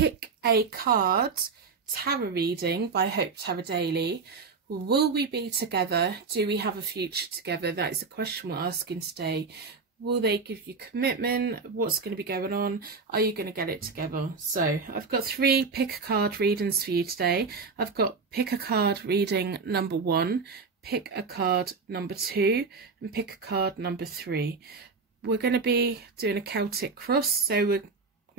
Pick a Card Tarot reading by HopeTarot-Daily. Will we be together? Do we have a future together? That is the question we're asking today. Will they give you commitment? What's going to be going on? Are you going to get it together? So I've got 3 pick a card readings for you today. I've got pick a card reading number 1, pick a card number 2, and pick a card number 3. We're going to be doing a Celtic cross, so we're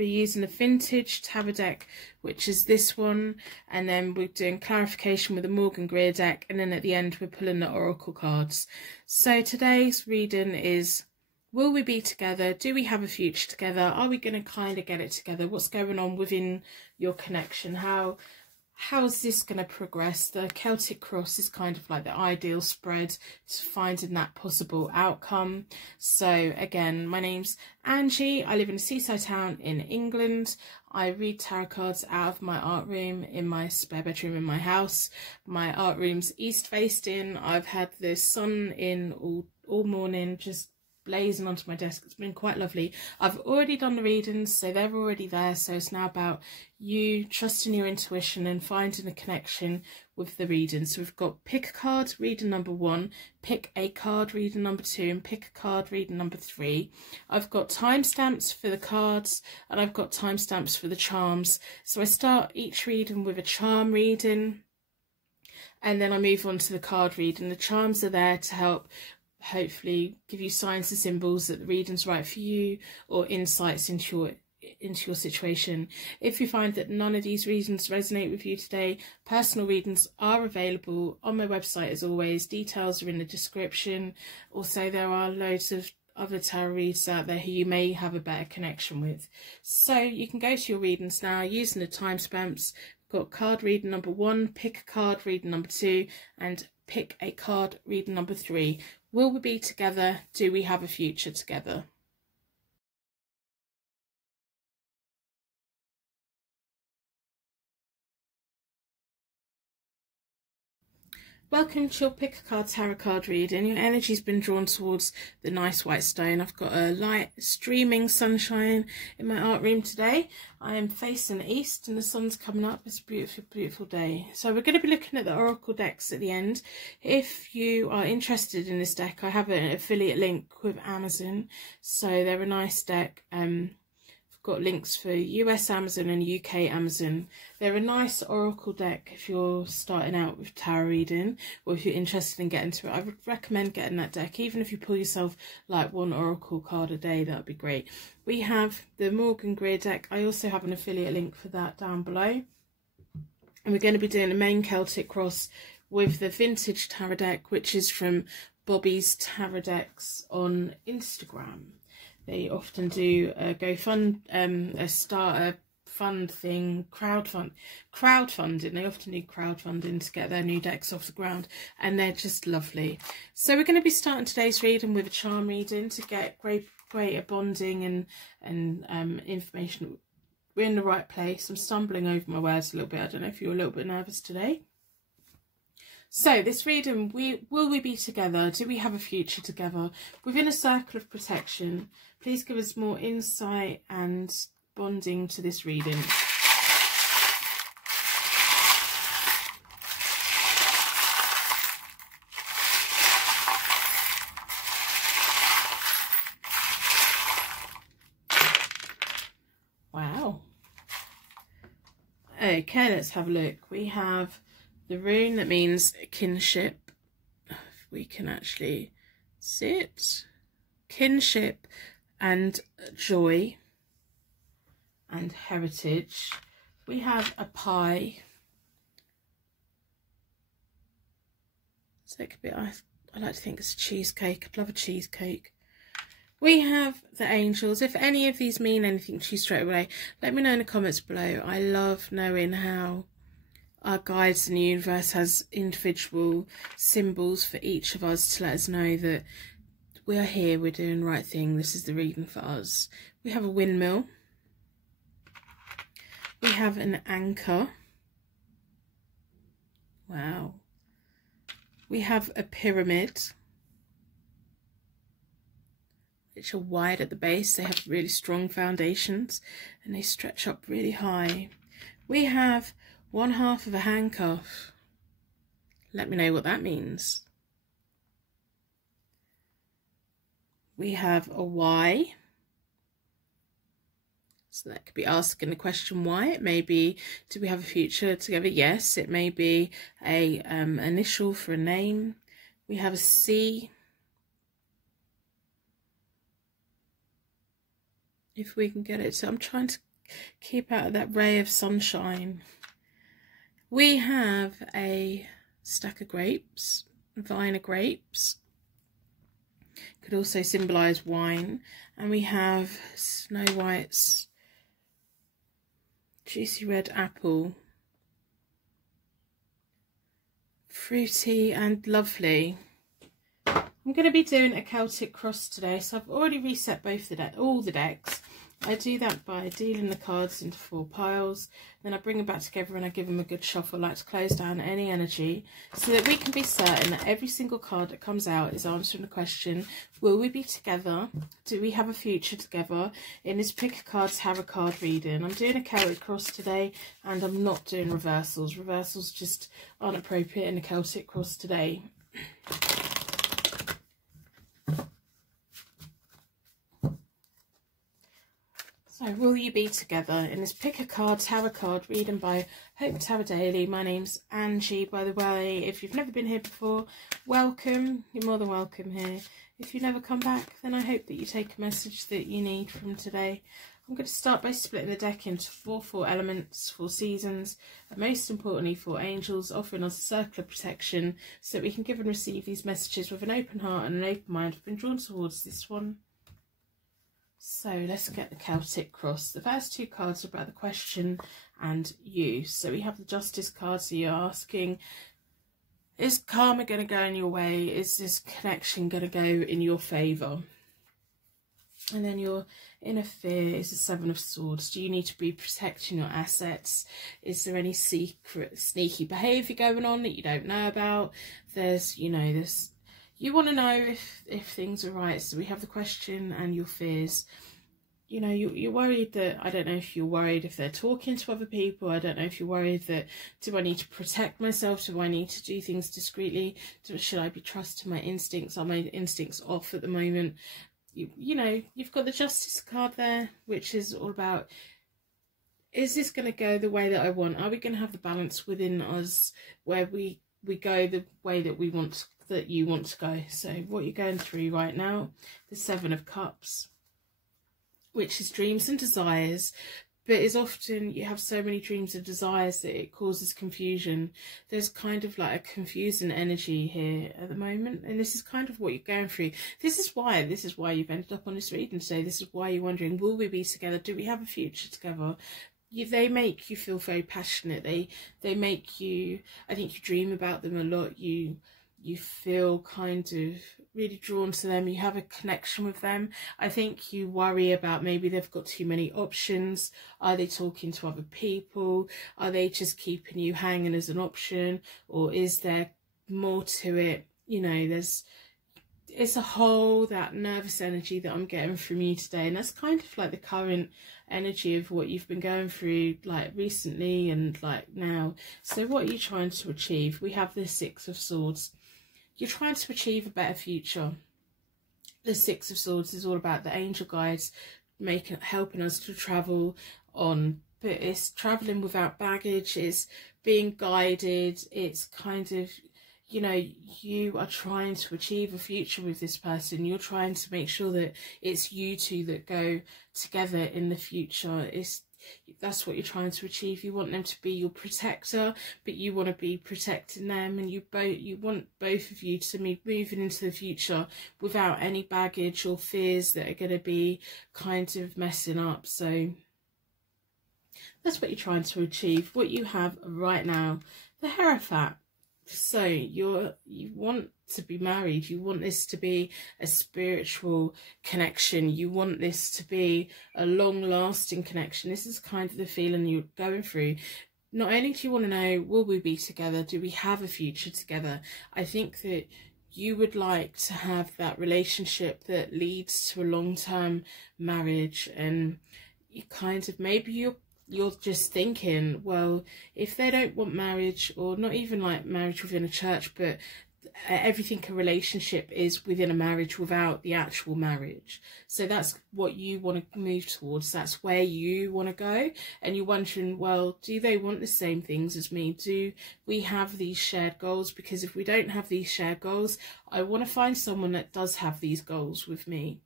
using a vintage tarot deck, which is this one, and then we're doing clarification with a Morgan Greer deck, and then at the end we're pulling the oracle cards. So today's reading is, will we be together? Do we have a future together? Are we going to kind of get it together? What's going on within your connection? How is this going to progress? The Celtic cross is kind of like the ideal spread to finding that possible outcome. So again, my name's Angie. I live in a seaside town in England. I read tarot cards out of my art room in my spare bedroom in my house. My art room's east faced in. I've had the sun in all morning, just blazing onto my desk. It's been quite lovely. I've already done the readings, so they're already there. So it's now about you trusting your intuition and finding a connection with the reading. So we've got pick a card reading number 1, pick a card reading number 2, and pick a card reading number 3. I've got timestamps for the cards and I've got timestamps for the charms. So I start each reading with a charm reading and then I move on to the card reading. The charms are there to help hopefully give you signs and symbols that the reading's right for you, or insights into your situation. If you find that none of these readings resonate with you today, personal readings are available on my website as always. Details are in the description. Also, there are loads of other tarot readers out there who you may have a better connection with. So you can go to your readings now using the timestamps. Got card reading number 1, pick a card reading number 2, and pick a card reading number 3. Will we be together? Do we have a future together? Welcome to your pick a card tarot card reading. Your energy's been drawn towards the nice white stone. I've got a light streaming sunshine in my art room today. I am facing east and the sun's coming up. It's a beautiful, beautiful day. So we're going to be looking at the oracle decks at the end. If you are interested in this deck, I have an affiliate link with Amazon. So they're a nice deck. Got links for US Amazon and UK Amazon. They're a nice oracle deck if you're starting out with tarot reading, or if you're interested in getting to it. I would recommend getting that deck. Even if you pull yourself like 1 oracle card a day, that would be great. We have the Morgan Greer deck. I also have an affiliate link for that down below. And we're going to be doing a main Celtic cross with the vintage tarot deck, which is from Bobby's Tarot Decks on Instagram. They often do a starter fund thing, crowdfunding. They often do crowdfunding to get their new decks off the ground, and they're just lovely. So we're going to be starting today's reading with a charm reading to get greater bonding and information. We're in the right place. I'm stumbling over my words a little bit. I don't know if you're a little bit nervous today. So this reading, will we be together? Do we have a future together? Within a circle of protection, please give us more insight and bonding to this reading. Wow. Okay, let's have a look. We have the rune that means kinship. If we can actually see it. Kinship and joy and heritage. We have a pie. So it could be, I like to think it's a cheesecake. I'd love a cheesecake. We have the angels. If any of these mean anything to you straight away, let me know in the comments below. I love knowing how our guides in the universe has individual symbols for each of us to let us know that we are here, we're doing the right thing, this is the reading for us. We have a windmill. We have an anchor. Wow. We have a pyramid, which are wide at the base. They have really strong foundations and they stretch up really high. We have one half of a handcuff. Let me know what that means. We have a Y. So that could be asking the question why. It may be, do we have a future together? Yes. It may be a initial for a name. We have a C. If we can get it. So I'm trying to keep out of that ray of sunshine. We have a stack of grapes, vine of grapes. Could also symbolise wine. And we have Snow White's juicy red apple. Fruity and lovely. I'm going to be doing a Celtic cross today, so I've already reset all the decks. I do that by dealing the cards into 4 piles, then I bring them back together and I give them a good shuffle. I like to close down any energy so that we can be certain that every single card that comes out is answering the question, will we be together? Do we have a future together? In this pick a card, tarot card reading. I'm doing a Celtic cross today and I'm not doing reversals. Reversals just aren't appropriate in a Celtic cross today. So, will you be together? In this pick a card, tarot card reading by HopeTarot-Daily. My name's Angie, by the way. If you've never been here before, welcome. You're more than welcome here. If you never come back, then I hope that you take a message that you need from today. I'm going to start by splitting the deck into 4 elements, 4 seasons, and most importantly 4 angels, offering us a circle of protection so that we can give and receive these messages with an open heart and an open mind. I've been drawn towards this one. So let's get the Celtic cross. The first 2 cards are about the question and you. So we have the Justice card. So you're asking, is karma going to go in your way? Is this connection going to go in your favour? And then your inner fear is the 7 of Swords. Do you need to be protecting your assets? Is there any secret, sneaky behaviour going on that you don't know about? There's, you know, this. You want to know if things are right. So we have the question and your fears. You know, you're worried that, I don't know if you're worried if they're talking to other people. I don't know if you're worried that, do I need to protect myself? Do I need to do things discreetly? Should I be trusting my instincts? Are my instincts off at the moment? You know, you've got the Justice card there, which is all about, is this going to go the way that I want? Are we going to have the balance within us where we go the way that we want, that you want to go? So what you're going through right now, the 7 of Cups, which is dreams and desires, but is often, you have so many dreams and desires that it causes confusion. There's kind of like a confusing energy here at the moment, and this is kind of what you're going through. This is why you've ended up on this reading today. This is why you're wondering, will we be together? Do we have a future together? They make you feel very passionate. They make you, I think you dream about them a lot. You feel kind of really drawn to them. You have a connection with them. I think you worry about maybe they've got too many options. Are they talking to other people? Are they just keeping you hanging as an option? Or is there more to it? You know, it's a whole, that nervous energy that I'm getting from you today. And that's kind of like the current energy of what you've been going through, like recently and like now. So what are you trying to achieve? We have the 6 of Swords. You're trying to achieve a better future. The 6 of Swords is all about the angel guides helping us to travel on, but it's traveling without baggage, it's being guided, it's kind of, you know, you are trying to achieve a future with this person. You're trying to make sure that it's you two that go together in the future. That's what you're trying to achieve. You want them to be your protector, but you want to be protecting them, and you want both of you to be moving into the future without any baggage or fears that are going to be kind of messing up. So that's what you're trying to achieve. What you have right now, the Hierophant. So you want to be married. You want this to be a spiritual connection. You want this to be a long-lasting connection. This is kind of the feeling you're going through. Not only do you want to know, will we be together? Do we have a future together? I think that you would like to have that relationship that leads to a long-term marriage, and you kind of, maybe you're just thinking, well, if they don't want marriage, or not even like marriage within a church, but everything a relationship is within a marriage without the actual marriage. So that's what you want to move towards. That's where you want to go. And you're wondering, well, do they want the same things as me? Do we have these shared goals? Because if we don't have these shared goals, I want to find someone that does have these goals with me.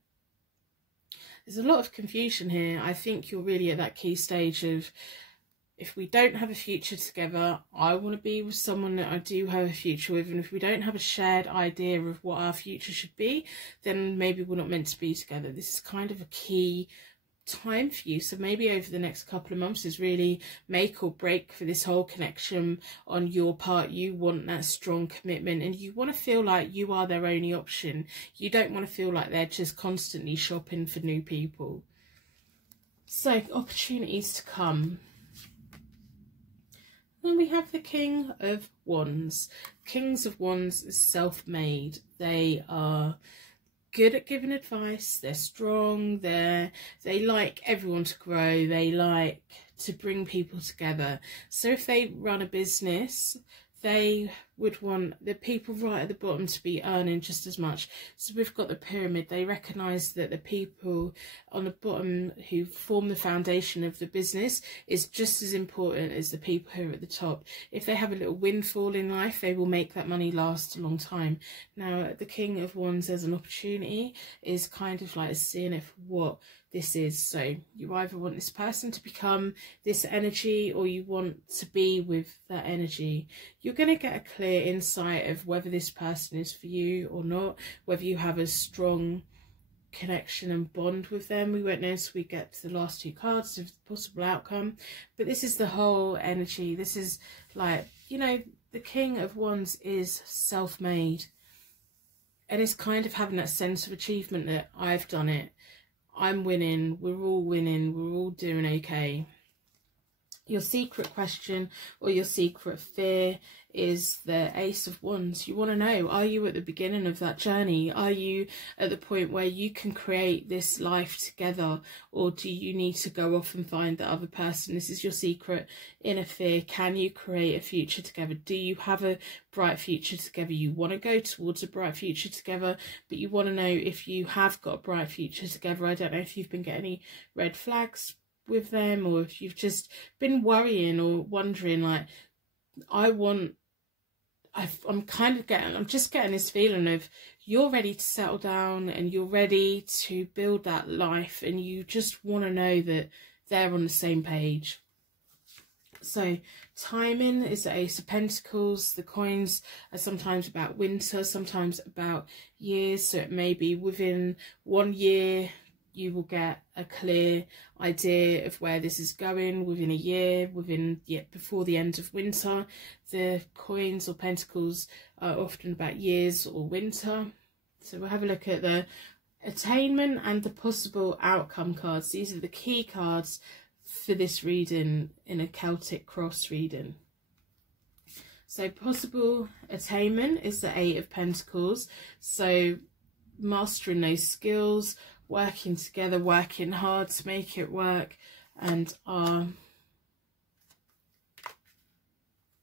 There's a lot of confusion here. I think you're really at that key stage of, if we don't have a future together, I want to be with someone that I do have a future with. And if we don't have a shared idea of what our future should be, then maybe we're not meant to be together. This is kind of a key time for you. So maybe over the next couple of months is really make or break for this whole connection on your part. You want that strong commitment, and you want to feel like you are their only option. You don't want to feel like they're just constantly shopping for new people. So opportunities to come. Then we have the King of Wands. Kings of Wands are self-made. They are good at giving advice. They're strong. They like everyone to grow. They like to bring people together. So if they run a business, they would want the people right at the bottom to be earning just as much. So we've got the pyramid. They recognise that the people on the bottom who form the foundation of the business is just as important as the people who are at the top. If they have a little windfall in life, they will make that money last a long time. Now, the King of Wands as an opportunity is kind of like seeing it for what this is. So you either want this person to become this energy, or you want to be with that energy. You're going to get a clear insight of whether this person is for you or not, whether you have a strong connection and bond with them. We won't know until we get to the last two cards of the possible outcome, but this is the whole energy. This is like, you know, the King of Wands is self-made, and it's kind of having that sense of achievement that I've done it. I'm winning, we're all winning, we're all doing okay. Your secret question or your secret fear is the Ace of Wands. You want to know, are you at the beginning of that journey? Are you at the point where you can create this life together, or do you need to go off and find the other person? This is your secret inner fear. Can you create a future together? Do you have a bright future together? You want to go towards a bright future together, but you want to know if you have got a bright future together. I don't know if you've been getting any red flags with them, or if you've just been worrying or wondering, like, I'm just getting this feeling of you're ready to settle down and you're ready to build that life, and you just want to know that they're on the same page. So timing is the Ace of Pentacles. The coins are sometimes about winter, sometimes about years. So it may be within 1 year you will get a clear idea of where this is going. Within a year, before the end of winter. The coins or pentacles are often about years or winter. So we'll have a look at the attainment and the possible outcome cards. These are the key cards for this reading in a Celtic cross reading. So possible attainment is the Eight of Pentacles. So mastering those skills, working together, working hard to make it work. And our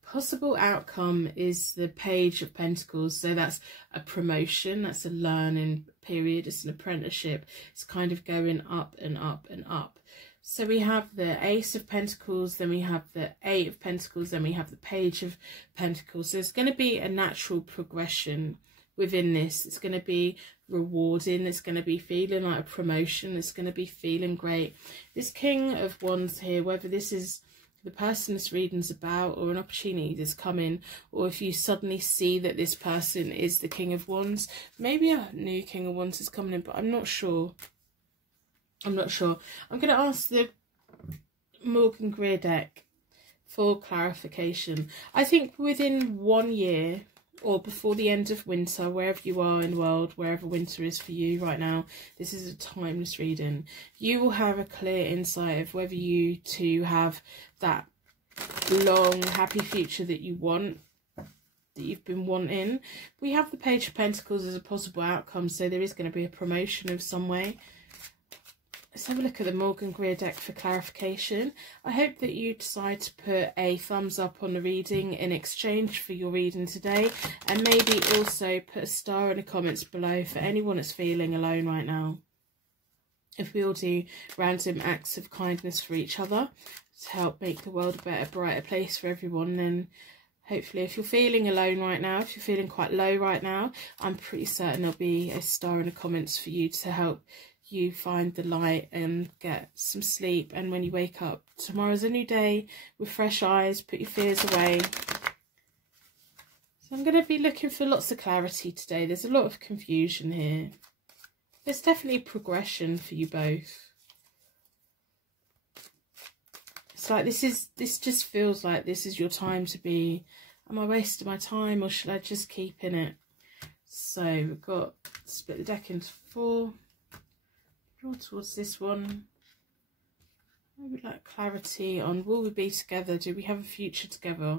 possible outcome is the Page of Pentacles. So that's a promotion, that's a learning period, it's an apprenticeship. It's kind of going up and up and up. So we have the Ace of Pentacles, then we have the Eight of Pentacles, then we have the Page of Pentacles. So there's going to be a natural progression within this. It's going to be rewarding, it's going to be feeling like a promotion, it's going to be feeling great. This King of Wands here, whether this is the person this reading's about or an opportunity that's coming, or if you suddenly see that this person is the King of Wands, maybe a new King of Wands is coming in, but I'm not sure. I'm not sure. I'm going to ask the Morgan Greer deck for clarification. I think within 1 year, or before the end of winter, wherever you are in the world, wherever winter is for you right now, this is a timeless reading. You will have a clear insight of whether you two have that long, happy future that you want, that you've been wanting. We have the Page of Pentacles as a possible outcome, so there is going to be a promotion of some way. Let's have a look at the Morgan Greer deck for clarification. I hope that you decide to put a thumbs up on the reading in exchange for your reading today, and maybe also put a star in the comments below for anyone that's feeling alone right now. If we all do random acts of kindness for each other to help make the world a better, brighter place for everyone, then hopefully if you're feeling alone right now, if you're feeling quite low right now, I'm pretty certain there'll be a star in the comments for you to help you find the light and get some sleep. And when you wake up, tomorrow's a new day with fresh eyes. Put your fears away. So I'm going to be looking for lots of clarity today. There's a lot of confusion here. There's definitely progression for you both. It's like this just feels like this is your time to be, am I wasting my time or should I just keep in it? So we've got, split the deck into 4. Draw towards this one. I would like clarity on, will we be together? Do we have a future together?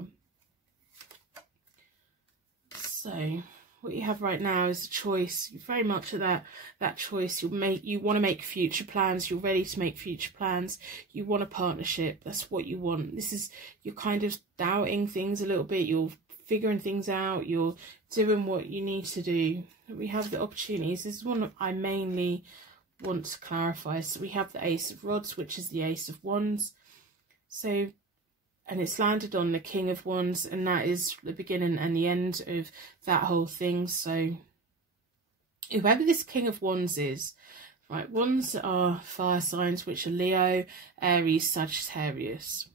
So what you have right now is a choice. You're very much at that choice. You want to make future plans. You're ready to make future plans. You want a partnership. That's what you want. This is, you're kind of doubting things a little bit. You're figuring things out. You're doing what you need to do. We have the opportunities. This is one I mainly want to clarify. So we have the Ace of Rods, which is the Ace of Wands. So, and it's landed on the King of Wands, and that is the beginning and the end of that whole thing. So whoever this King of Wands is, right, wands are fire signs, which are Leo, Aries, Sagittarius.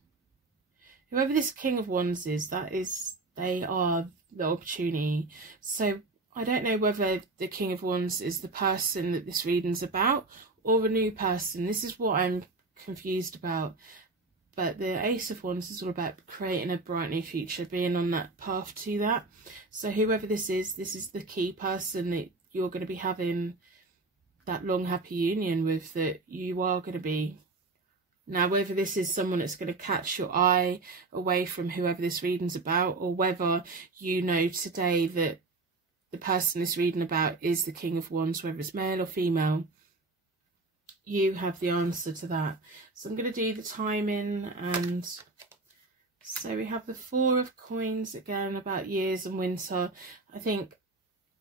Whoever this King of Wands is, they are the opportunity. So I don't know whether the King of Wands is the person that this reading's about or a new person. This is what I'm confused about. But the Ace of Wands is all about creating a bright new future, being on that path to that. So whoever this is the key person that you're going to be having that long, happy union with, that you are going to be. Now, whether this is someone that's going to catch your eye away from whoever this reading's about, or whether you know today that the person this reading about is the King of Wands, whether it's male or female, you have the answer to that. So I'm going to do the timing, and so we have the 4 of Coins again, about years and winter. I think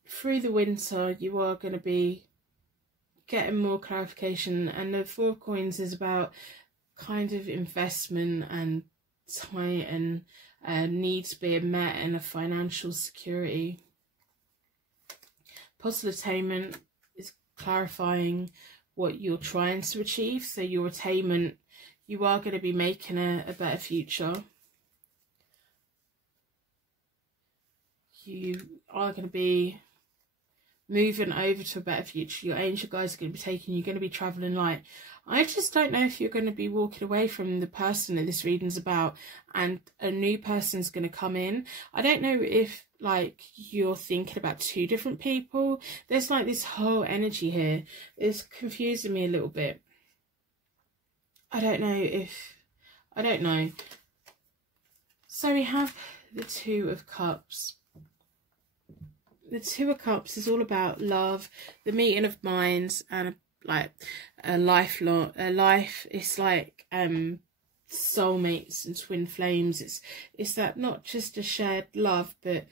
through the winter you are going to be getting more clarification, and the 4 of Coins is about kind of investment and time and needs being met and a financial security. Possible attainment is clarifying what you're trying to achieve. So your attainment, you are going to be making a better future. You are going to be moving over to a better future. Your angel guys are going to be taking you, going to be traveling light. I just don't know if you're going to be walking away from the person that this reading's about and a new person's going to come in. I don't know if like you're thinking about 2 different people. There's like this whole energy here. It's confusing me a little bit. I don't know. So we have the 2 of Cups. The 2 of Cups is all about love, the meeting of minds, and like a life. It's like soulmates and twin flames. It's that, not just a shared love, but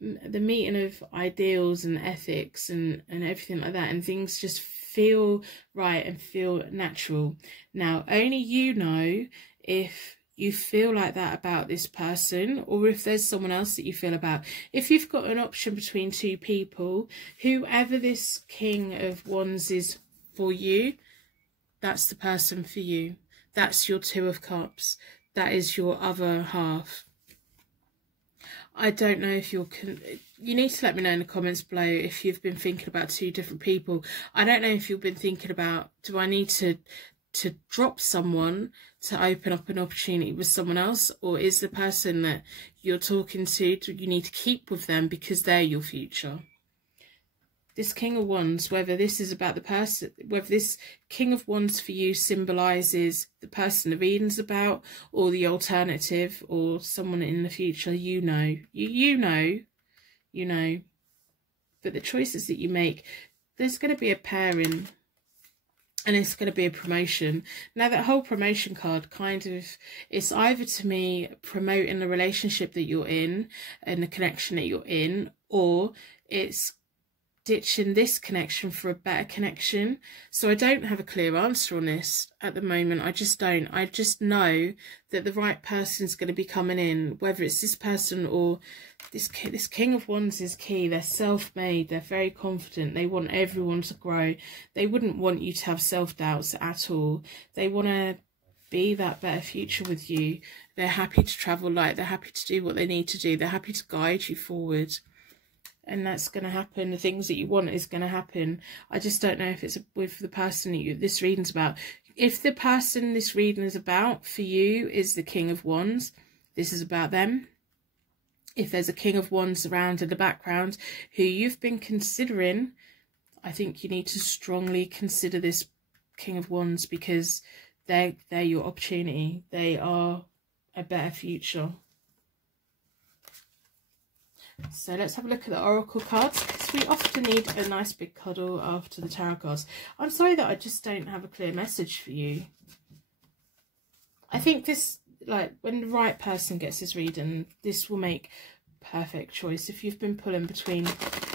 the meeting of ideals and ethics and everything like that, and things just feel right and feel natural. Now, only you know if you feel like that about this person, or if there's someone else that you feel about. If you've got an option between 2 people, whoever this King of Wands is for you, that's the person for you. That's your 2 of Cups. That is your other half. I don't know if you need to let me know in the comments below if you've been thinking about 2 different people. I don't know if you've been thinking about, do I need to drop someone to open up an opportunity with someone else, or is the person that you're talking to, you need to keep with them because they're your future? this King of Wands, whether this is about the person, whether this King of Wands for you symbolises the person the reading's about, or the alternative, or someone in the future, you know. You know. But the choices that you make, there's going to be a pairing. And it's going to be a promotion. Now, that whole promotion card kind of, it's either to me promoting the relationship that you're in and the connection that you're in, or it's ditching this connection for a better connection. So I don't have a clear answer on this at the moment. I just don't. I just know that the right person's going to be coming in, whether it's this person or this King of Wands is key. They're self-made. They're very confident. They want everyone to grow. They wouldn't want you to have self-doubts at all. They want to be that better future with you. They're happy to travel light. They're happy to do what they need to do. They're happy to guide you forward. And that's going to happen. The things that you want is going to happen. I just don't know if it's with the person that this reading's about. If the person this reading is about for you is the King of Wands, this is about them. If there's a King of Wands around in the background who you've been considering, I think you need to strongly consider this King of Wands, because they're your opportunity. They are a better future. So let's have a look at the oracle cards, because we often need a nice big cuddle after the tarot cards. I'm sorry that I just don't have a clear message for you. I think this, like, when the right person gets this reading, this will make perfect choice. If you've been pulling between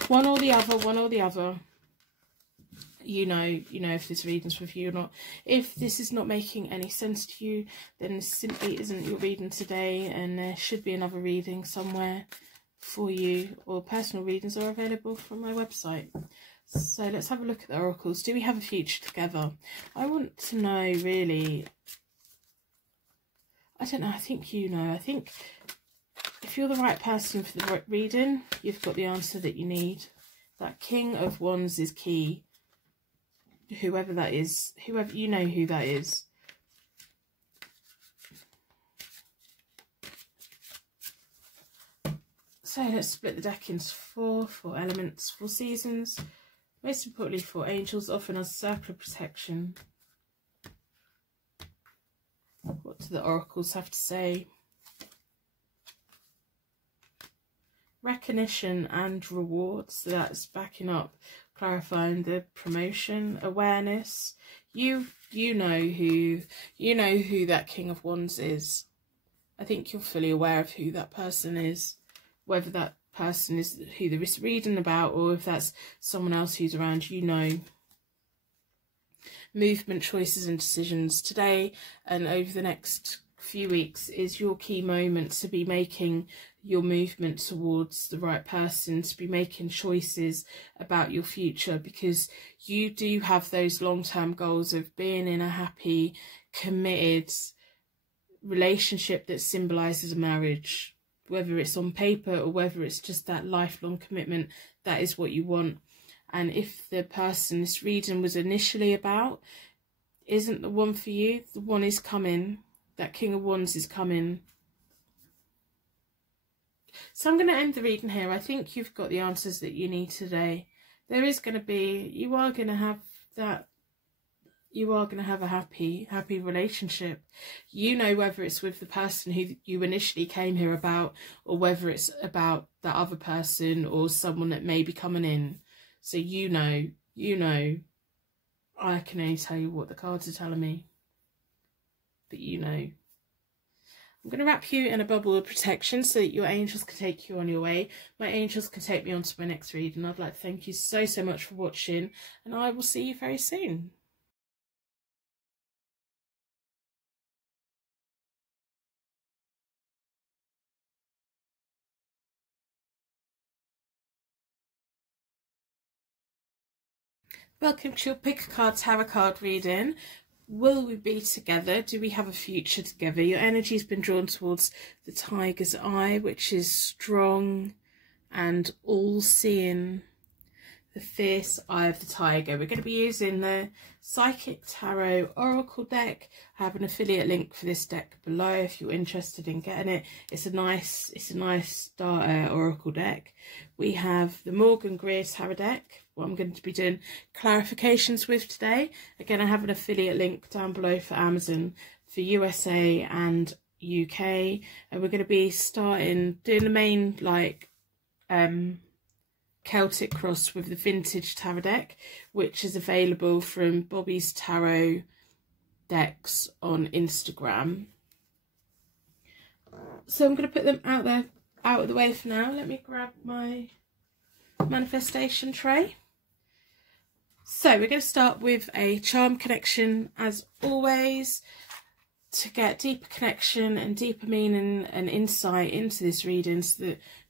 one or the other, you know if this reading's for you or not. If this is not making any sense to you, then this simply isn't your reading today, and there should be another reading somewhere for you, or personal readings are available from my website. So let's have a look at the oracles. Do we have a future together? I want to know, really. I don't know. I think you know. I think if you're the right person for the reading, you've got the answer that you need. That King of Wands is key. Whoever that is, whoever, you know who that is. So let's split the deck into four elements, 4 seasons. Most importantly, 4 angels offering us a circle of protection. What do the oracles have to say? Recognition and rewards. So that's backing up, clarifying the promotion, awareness. You know who that King of Wands is. I think you're fully aware of who that person is. Whether that person is who there is reading about, or if that's someone else who's around, you know. Movement, choices and decisions. Today and over the next few weeks is your key moment to be making your movement towards the right person, to be making choices about your future, because you do have those long-term goals of being in a happy, committed relationship that symbolises a marriage. Whether it's on paper or whether it's just that lifelong commitment, that is what you want. And if the person this reading was initially about isn't the one for you, the one is coming. That King of Wands is coming. So I'm going to end the reading here. I think you've got the answers that you need today. There is going to be, you are going to have a happy relationship. You know whether it's with the person who you initially came here about, or whether it's about that other person or someone that may be coming in. So you know. I can only tell you what the cards are telling me. But you know. I'm going to wrap you in a bubble of protection so that your angels can take you on your way. My angels can take me on to my next reading. I'd like to thank you so much for watching, and I will see you very soon. Welcome to your Pick a Card Tarot card reading. Will we be together? Do we have a future together? Your energy's been drawn towards the Tiger's Eye, which is strong and all-seeing. The fierce eye of the tiger. We're going to be using the Psychic Tarot Oracle deck. I have an affiliate link for this deck below if you're interested in getting it. It's a nice starter Oracle deck. We have the Morgan Greer Tarot deck. what I'm going to be doing clarifications with today. Again, I have an affiliate link down below for Amazon for USA and UK, and we're going to be doing the main like Celtic cross with the vintage tarot deck, which is available from Bobby's Tarot Decks on Instagram. So I'm going to put them out of the way for now. Let me grab my manifestation tray. So we're going to start with a charm connection as always, to get deeper connection and deeper meaning and insight into this reading,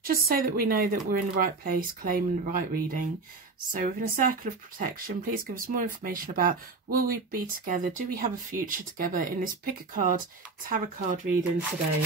just so that we know that we're in the right place, claiming the right reading. So within a circle of protection, please give us more information about, will we be together? Do we have a future together in this pick a card tarot card reading today?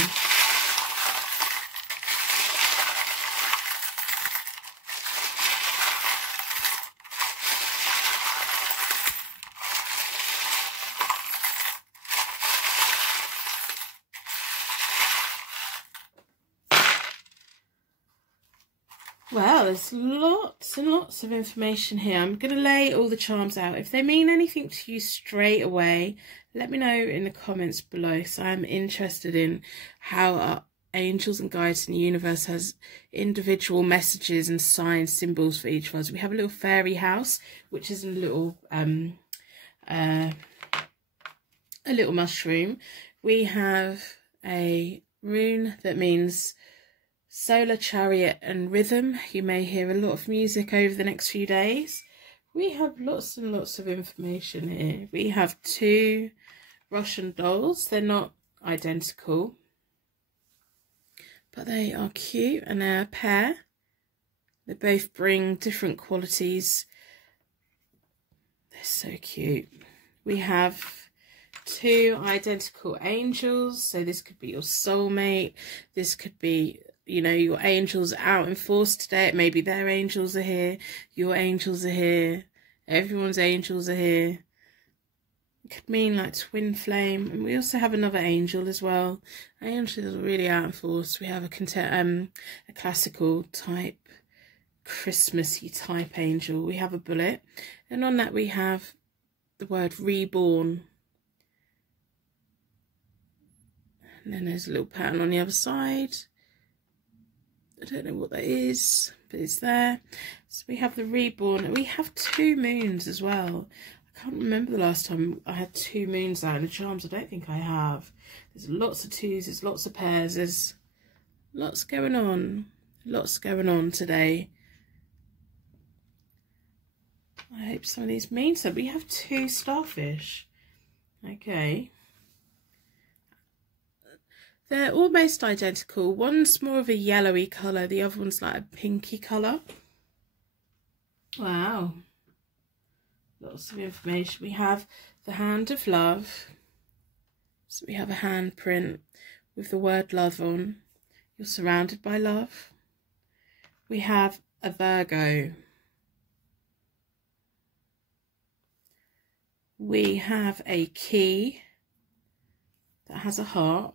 Well, there's lots and lots of information here. I'm going to lay all the charms out. If they mean anything to you straight away, let me know in the comments below. So I'm interested in how our angels and guides in the universe has individual messages and signs, symbols for each of us. We have a little fairy house, which is a little mushroom. We have a rune that means solar chariot and rhythm. You may hear a lot of music over the next few days. We have lots and lots of information here. We have 2 Russian dolls. They're not identical, but they are cute and they're a pair. They both bring different qualities. They're so cute. We have 2 identical angels. So this could be your soulmate. This could be, you know, your angels out in force today. Maybe their angels are here, your angels are here, everyone's angels are here. It could mean like twin flame. And we also have another angel as well. Angels are really out in force. We have a classical type, Christmassy type angel. We have a bullet, and on that we have the word reborn. And then there's a little pattern on the other side. I don't know what that is, but it's there. So we have the reborn, and we have 2 moons as well. I can't remember the last time I had 2 moons out in the charms. I don't think I have. There's lots of 2s, there's lots of pairs, there's lots going on. Lots going on today. I hope some of these mean something. We have 2 starfish. Okay. They're almost identical. One's more of a yellowy colour, the other one's like a pinky colour. Wow. Lots of information. We have the hand of love. So we have a handprint with the word love on. You're surrounded by love. We have a Virgo. We have a key that has a heart.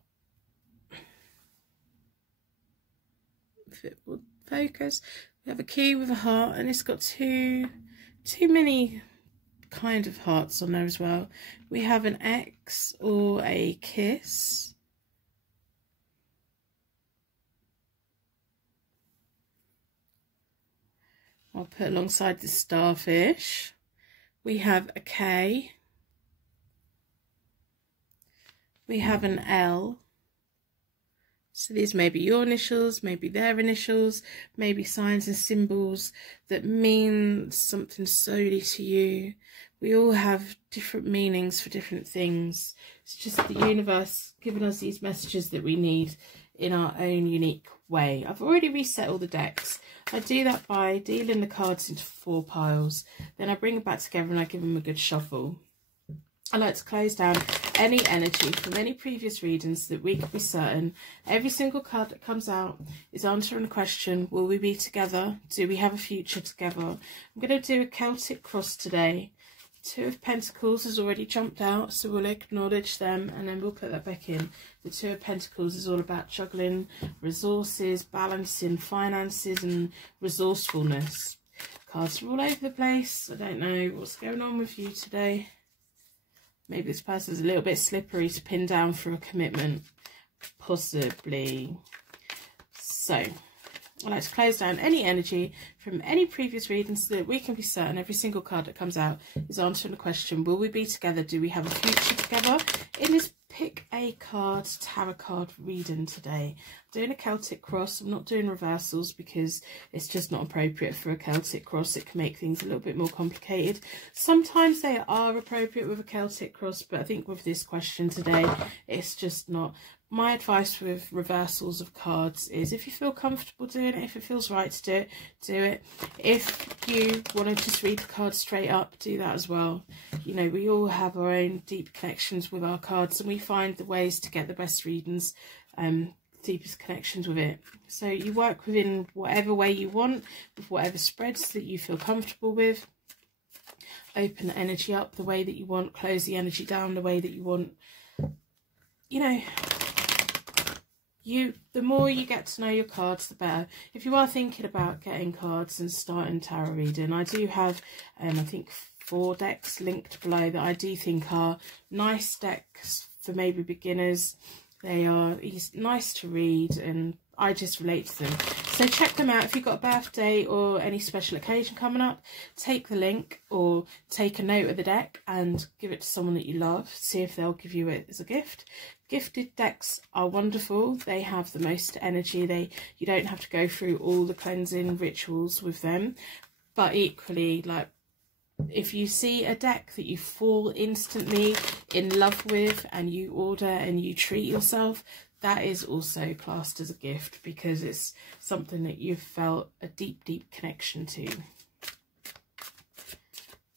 If it will focus, we have a key with a heart, and it's got too many kind of hearts on there as well. We have an X or a kiss. I'll put alongside the starfish. We have a K. We have an L. So these may be your initials, maybe their initials, maybe signs and symbols that mean something solely to you. We all have different meanings for different things. It's just the universe giving us these messages that we need in our own unique way. I've already reset all the decks. I do that by dealing the cards into 4 piles. Then I bring them back together and I give them a good shuffle. I like to close down any energy from any previous readings so that we can be certain every single card that comes out is answering the question, will we be together? Do we have a future together? I'm going to do a Celtic cross today. 2 of Pentacles has already jumped out, so we'll acknowledge them and then we'll put that back in. The 2 of Pentacles is all about juggling resources, balancing finances and resourcefulness. Cards are all over the place. I don't know what's going on with you today. Maybe this person's a little bit slippery to pin down for a commitment. Possibly. So, I like to close down any energy from any previous readings so that we can be certain every single card that comes out is answering the question, will we be together? Do we have a future together? In this pick a card, tarot card reading today, I'm doing a Celtic cross. I'm not doing reversals because it's just not appropriate for a Celtic cross. It can make things a little bit more complicated. Sometimes they are appropriate with a Celtic cross, but I think with this question today, it's just not. My advice with reversals of cards is if you feel comfortable doing it, if it feels right to do it, do it. If you want to just read the card straight up, do that as well. You know, we all have our own deep connections with our cards, and we find the ways to get the best readings, deepest connections with it. So you work within whatever way you want, with whatever spreads that you feel comfortable with. Open the energy up the way that you want, close the energy down the way that you want. You know, the more you get to know your cards, the better. If you are thinking about getting cards and starting tarot reading, I do have, I think 4 decks linked below that I do think are nice decks for maybe beginners. They are nice to read and I just relate to them. So check them out. If you've got a birthday or any special occasion coming up, take the link or take a note of the deck and give it to someone that you love. See if they'll give you it as a gift. Gifted decks are wonderful. They have the most energy. You don't have to go through all the cleansing rituals with them. But equally, like, if you see a deck that you fall instantly in love with and you order and you treat yourself, that is also classed as a gift because it's something that you've felt a deep, deep connection to.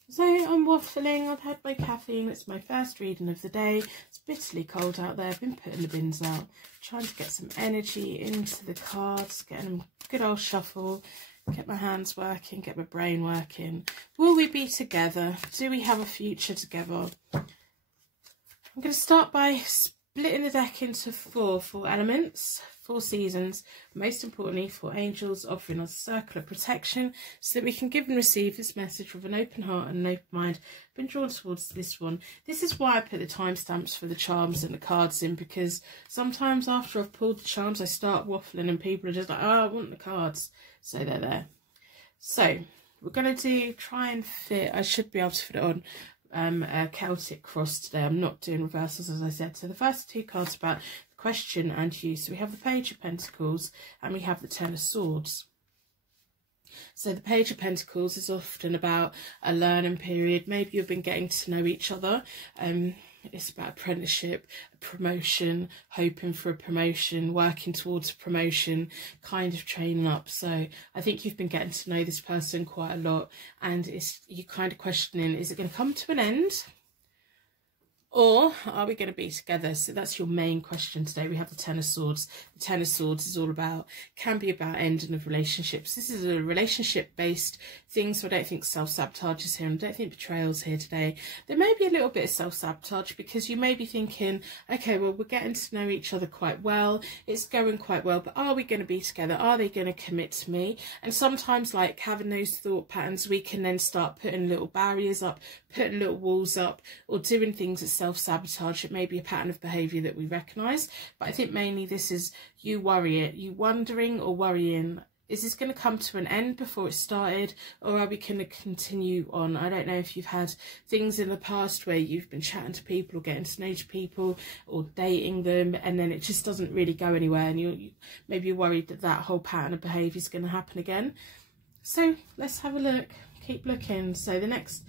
So I'm waffling, I've had my caffeine, it's my first reading of the day. It's bitterly cold out there, I've been putting the bins out, trying to get some energy into the cards, getting them good old shuffle, get my hands working, get my brain working. Will we be together? Do we have a future together? I'm going to start by splitting the deck into 4 elements, 4 seasons, most importantly 4 angels offering us a circle of protection so that we can give and receive this message with an open heart and an open mind. I've been drawn towards this one. This is why I put the timestamps for the charms and the cards in, because sometimes after I've pulled the charms I start waffling and people are just like, oh, I want the cards. So they're there. So we're going to try and fit, I should be able to fit it on a Celtic cross today. I'm not doing reversals, as I said. So the first 2 cards about the question and you. So we have the Page of Pentacles and we have the Ten of Swords. So the Page of Pentacles is often about a learning period. Maybe you've been getting to know each other. It's about apprenticeship, a promotion, hoping for a promotion, working towards a promotion, kind of training up. So I think you've been getting to know this person quite a lot, and you're kind of questioning, is it going to come to an end? Or are we going to be together? So that's your main question today. We have the Ten of Swords. The Ten of Swords is all about, can be about ending of relationships. This is a relationship-based thing, so I don't think self-sabotage is here. And I don't think betrayal is here today. There may be a little bit of self-sabotage because you may be thinking, okay, well, we're getting to know each other quite well. It's going quite well, but are we going to be together? Are they going to commit to me? And sometimes, like, having those thought patterns, we can then start putting little barriers up, putting little walls up, or doing things that self-sabotage. It may be a pattern of behaviour that we recognise, but I think mainly this is you wondering or worrying, is this going to come to an end before it started, or are we going to continue on? I don't know if you've had things in the past where you've been chatting to people or getting to know people or dating them and then it just doesn't really go anywhere, and maybe you're worried that that whole pattern of behaviour is going to happen again. So let's have a look, keep looking. So the next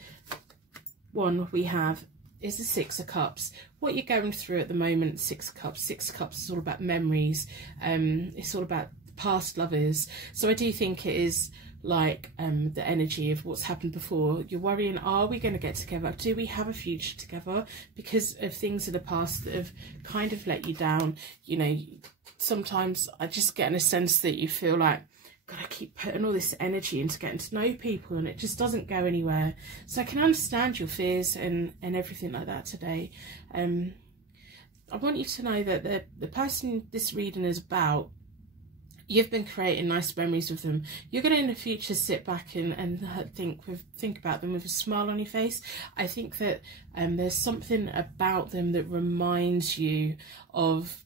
one we have is the Six of Cups. What you're going through at the moment, Six of Cups. Six of Cups is all about memories. It's all about past lovers. So I do think it is like the energy of what's happened before. You're worrying, are we going to get together? Do we have a future together? Because of things in the past that have kind of let you down. You know, sometimes I just get in a sense that you feel like, God, I keep putting all this energy into getting to know people and it just doesn't go anywhere. So I can understand your fears and everything like that today. I want you to know that the person this reading is about You've been creating nice memories with them. You're going to in the future sit back and think about them with a smile on your face. I think that there's something about them that reminds you of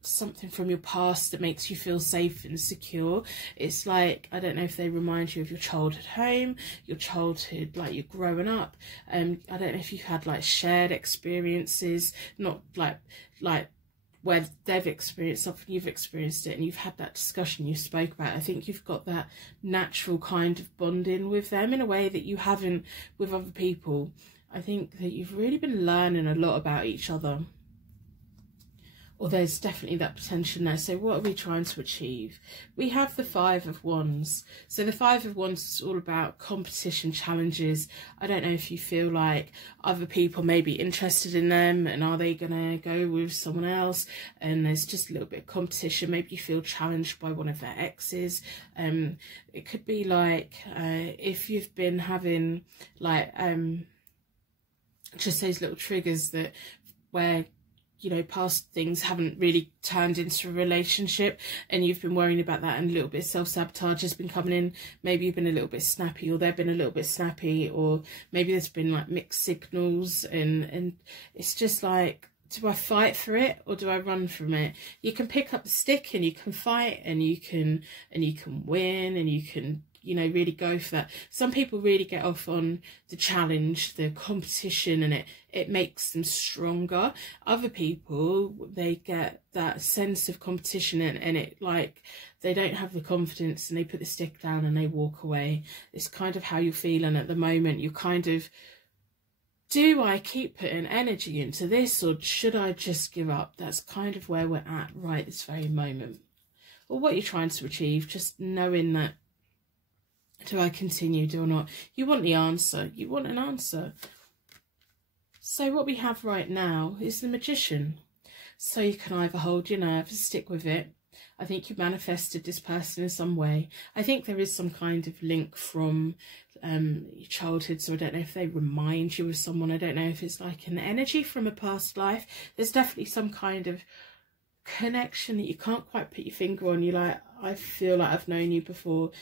something from your past that makes you feel safe and secure. It's like, I don't know if they remind you of your childhood home, your childhood, like you're growing up. I don't know if you've had like shared experiences, not like where they've experienced something, you've experienced it, and you've had that discussion you spoke about. I think you've got that natural kind of bonding with them in a way that you haven't with other people. I think that you've really been learning a lot about each other. Or there's definitely that potential there. So what are we trying to achieve? We have the Five of Wands. So the Five of Wands is all about competition, challenges. I don't know if you feel like other people may be interested in them, and are they going to go with someone else? And there's just a little bit of competition. Maybe you feel challenged by one of their exes. It could be like if you've been having like just those little triggers that where, you know, past things haven't really turned into a relationship, and you've been worrying about that, and a little bit of self-sabotage has been coming in. Maybe you've been a little bit snappy, or they've been a little bit snappy, or maybe there's been like mixed signals, and it's just like, do I fight for it or do I run from it? You can pick up the stick and you can fight, and you can win, and you can, you know, really go for that. Some people really get off on the challenge, the competition, and it makes them stronger. Other people, they get that sense of competition and it like they don't have the confidence, and they put the stick down and they walk away. It's kind of how you're feeling at the moment. You're kind of, do I keep putting energy into this, or should I just give up? That's kind of where we're at right this very moment. Or what you're trying to achieve, just knowing that, do I continue, do or not? You want the answer. You want an answer. So what we have right now is the Magician. So you can either hold your nerve and stick with it. I think you manifested this person in some way. I think there is some kind of link from your childhood. So I don't know if they remind you of someone. I don't know if it's like an energy from a past life. There's definitely some kind of connection that you can't quite put your finger on. You're like, I feel like I've known you before.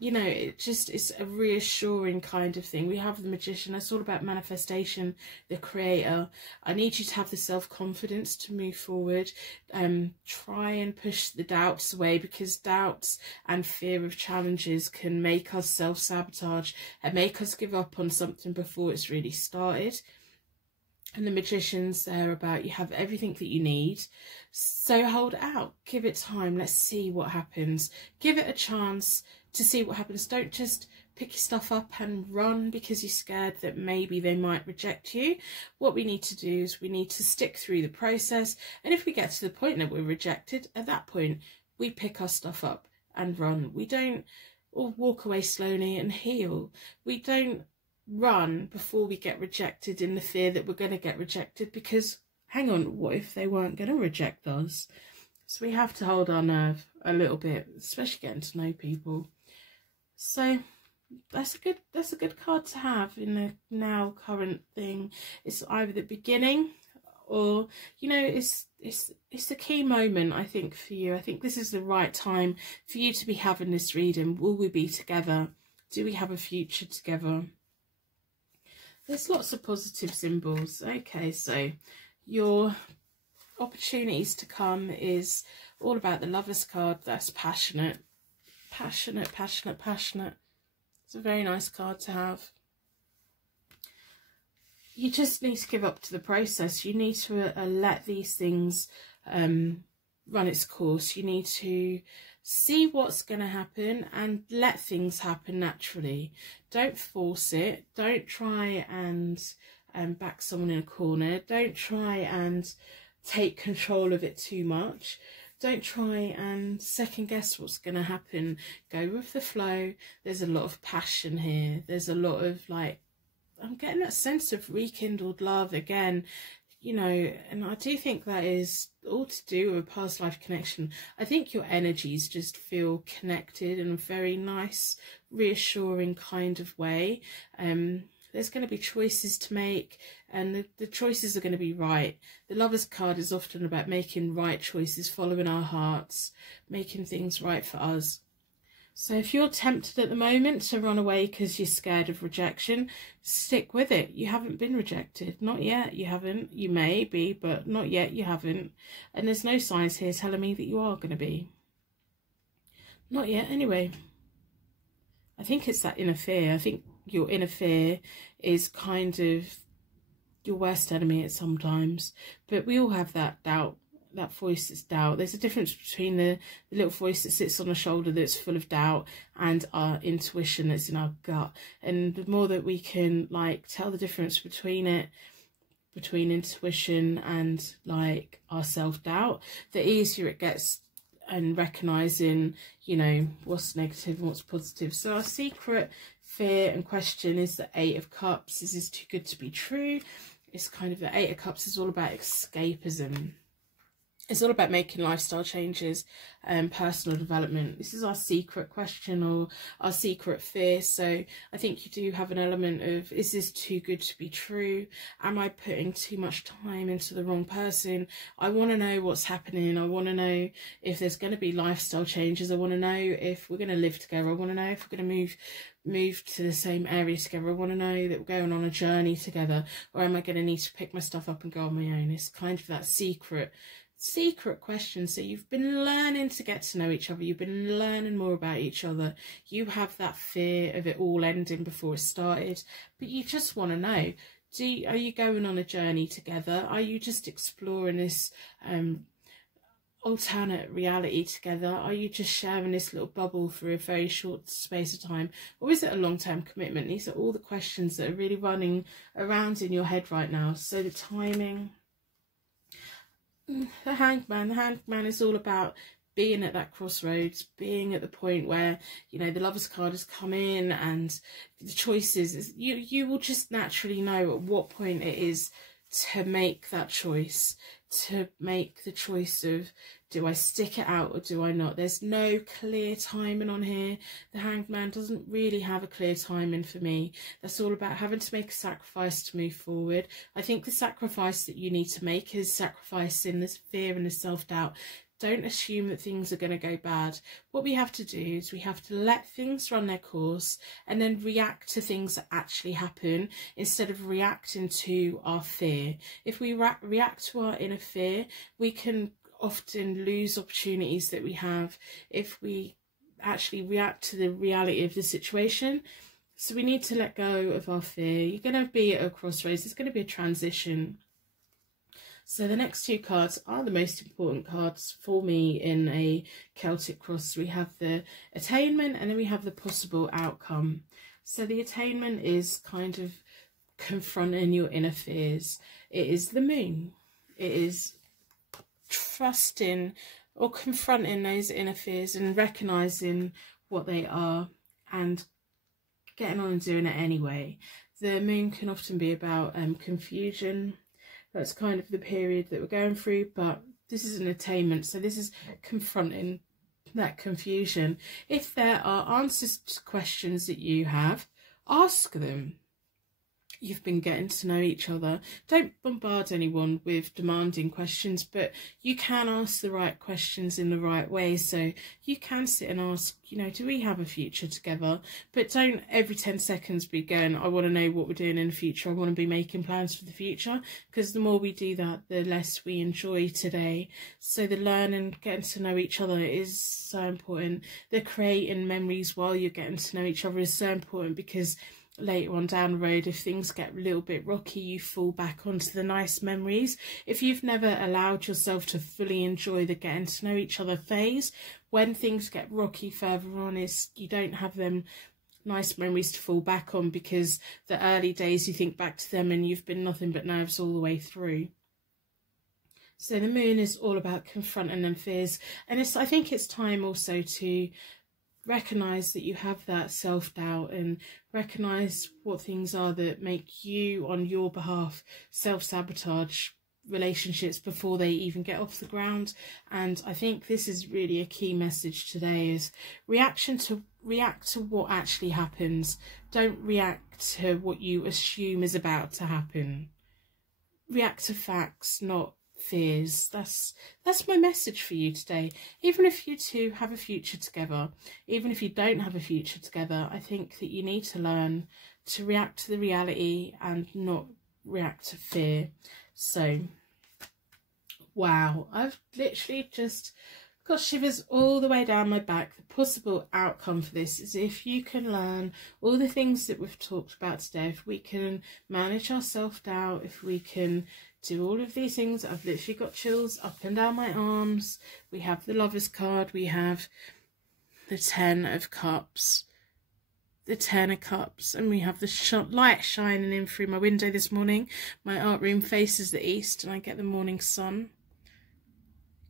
You know, it's a reassuring kind of thing. We have the Magician. It's all about manifestation, the creator. I need you to have the self-confidence to move forward. Try and push the doubts away, because doubts and fear of challenges can make us self-sabotage and make us give up on something before it's really started. And the Magician's there about, you have everything that you need. So hold out, give it time. Let's see what happens. Give it a chance to see what happens. Don't just pick your stuff up and run because you're scared that maybe they might reject you. What we need to do is we need to stick through the process. And if we get to the point that we're rejected, at that point, we pick our stuff up and run. We don't, or walk away slowly and heal. We don't run before we get rejected in the fear that we're going to get rejected, because hang on, what if they weren't going to reject us? So we have to hold our nerve a little bit, especially getting to know people. So that's a good card to have in the now current thing. It's either the beginning, or, you know, it's a key moment, I think, for you. I think this is the right time for you to be having this reading. Will we be together? Do we have a future together? There's lots of positive symbols. Okay, so your opportunities to come is all about the Lover's card. That's passionate. Passionate, passionate, passionate. It's a very nice card to have. You just need to give up to the process. You need to let these things run its course. You need to see what's going to happen and let things happen naturally. Don't force it. Don't try and back someone in a corner. Don't try and take control of it too much. Don't try and second guess what's going to happen. Go with the flow. There's a lot of passion here. There's a lot of, like, I'm getting that sense of rekindled love again, you know, and I do think that is all to do with a past life connection. I think your energies just feel connected in a very nice, reassuring kind of way. There's going to be choices to make, and the choices are going to be right. The Lovers card is often about making right choices, following our hearts, making things right for us. So if you're tempted at the moment to run away because you're scared of rejection, stick with it. You haven't been rejected. Not yet, you haven't. You may be, but not yet, you haven't. And there's no signs here telling me that you are going to be. Not yet, anyway. I think it's that inner fear. I think your inner fear is kind of your worst enemy at sometimes. But we all have that doubt. That voice that's doubt. There's a difference between the little voice that sits on the shoulder that's full of doubt and our intuition that's in our gut. And the more that we can like tell the difference between it, between intuition and like our self-doubt, the easier it gets and recognizing, you know, what's negative and what's positive. So our secret fear and question is the 8 of Cups. Is this too good to be true? It's kind of the 8 of Cups is all about escapism. It's all about making lifestyle changes and personal development. This is our secret question or our secret fear. So I think you do have an element of, is this too good to be true? Am I putting too much time into the wrong person? I want to know what's happening. I want to know if there's going to be lifestyle changes. I want to know if we're going to live together. I want to know if we're going to move to the same area together. I want to know that we're going on a journey together, or am I going to need to pick my stuff up and go on my own? It's kind of that secret question. So you've been learning to get to know each other, you've been learning more about each other, you have that fear of it all ending before it started, but you just want to know, are you going on a journey together? Are you just exploring this alternate reality together? Are you just sharing this little bubble for a very short space of time, or is it a long-term commitment? These are all the questions that are really running around in your head right now. So the timing, the hangman is all about being at that crossroads, being at the point where, you know, the Lovers card has come in and the choices, you will just naturally know at what point it is to make that choice, to make the choice of, do I stick it out or do I not? There's no clear timing on here. The Hangman doesn't really have a clear timing for me. That's all about having to make a sacrifice to move forward. I think the sacrifice that you need to make is sacrificing this fear and the self-doubt. Don't assume that things are going to go bad. What we have to do is we have to let things run their course and then react to things that actually happen instead of reacting to our fear. If we react to our inner fear, we can often lose opportunities that we have if we actually react to the reality of the situation. So we need to let go of our fear. You're going to be at a crossroads. There's going to be a transition. So the next two cards are the most important cards for me in a Celtic cross. We have the attainment and then we have the possible outcome. So the attainment is kind of confronting your inner fears. It is the moon. It is trusting or confronting those inner fears and recognising what they are and getting on and doing it anyway. The moon can often be about confusion. That's kind of the period that we're going through, but this is an attainment, so this is confronting that confusion. If there are answers to questions that you have, ask them. You've been getting to know each other. Don't bombard anyone with demanding questions, but you can ask the right questions in the right way. So you can sit and ask, you know, do we have a future together? But don't every 10 seconds be going, I want to know what we're doing in the future. I want to be making plans for the future, because the more we do that, the less we enjoy today. So the learning, getting to know each other is so important. The creating memories while you're getting to know each other is so important, because later on down the road, if things get a little bit rocky, you fall back onto the nice memories. If you've never allowed yourself to fully enjoy the getting to know each other phase, when things get rocky further on, is you don't have them nice memories to fall back on, because the early days you think back to them and you've been nothing but nerves all the way through. So the moon is all about confronting them fears, and I think it's time also to recognise that you have that self-doubt and recognise what things are that make you, on your behalf, self-sabotage relationships before they even get off the ground. And I think this is really a key message today, is reaction to react to what actually happens. Don't react to what you assume is about to happen. React to facts, not fears. That's my message for you today. Even if you two have a future together, even if you don't have a future together, I think that you need to learn to react to the reality and not react to fear. So, wow, I've literally just got shivers all the way down my back. The possible outcome for this is if you can learn all the things that we've talked about today, if we can manage our self-doubt, if we can do all of these things. I've literally got chills up and down my arms. We have the Lovers card, we have the Ten of Cups, the Ten of Cups, and we have the light shining in through my window this morning. My art room faces the east and I get the morning sun.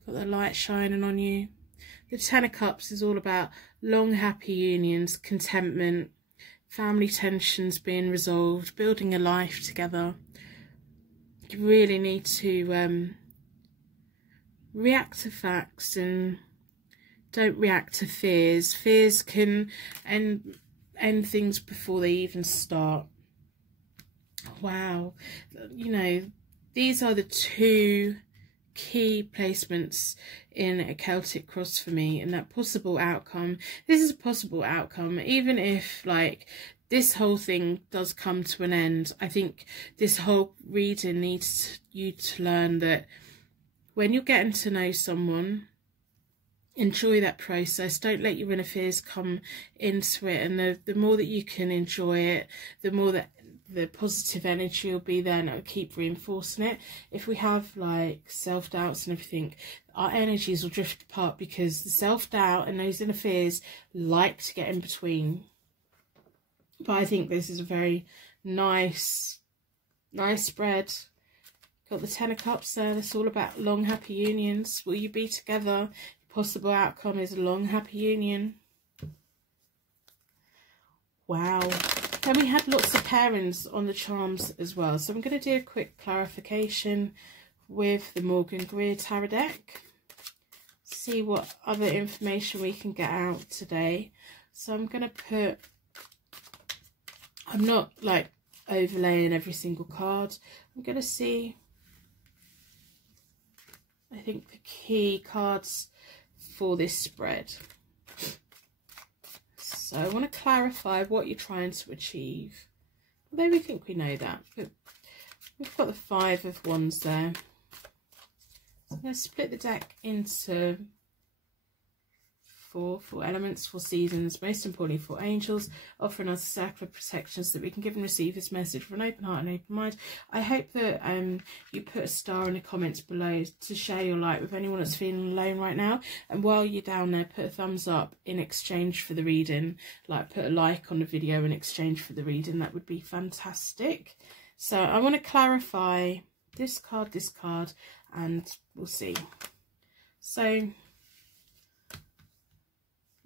Got the light shining on you. The Ten of Cups is all about long happy unions, contentment, family tensions being resolved, building a life together. You really need to react to facts and don't react to fears. Fears can end things before they even start. Wow. You know, these are the two key placements in a Celtic cross for me, and that possible outcome. This is a possible outcome, even if like this whole thing does come to an end. I think this whole reading needs you to learn that when you're getting to know someone, enjoy that process. Don't let your inner fears come into it, and the more that you can enjoy it, the more that the positive energy will be there, and it'll keep reinforcing it. If we have like self-doubts and everything, our energies will drift apart because the self-doubt and those inner fears like to get in between. But I think this is a very nice spread. Got the Ten of Cups there. That's all about long happy unions. Will you be together? Possible outcome is a long happy union. Wow. Then we had lots of pairings on the charms as well. So I'm going to do a quick clarification with the Morgan Greer Tarot deck. See what other information we can get out today. So I'm going to put... I'm not like overlaying every single card. I'm going to see, I think, the key cards for this spread. So I want to clarify what you're trying to achieve. Although we think we know that. But we've got the Five of Wands there. So I'm going to split the deck into four elements, 4 seasons, most importantly 4 angels, offering us a circle of protection so that we can give and receive this message with an open heart and open mind. I hope that you put a star in the comments below to share your light with anyone that's feeling alone right now. And while you're down there, put a thumbs up in exchange for the reading. Like, put a like on the video in exchange for the reading. That would be fantastic. So I want to clarify this card, and we'll see. So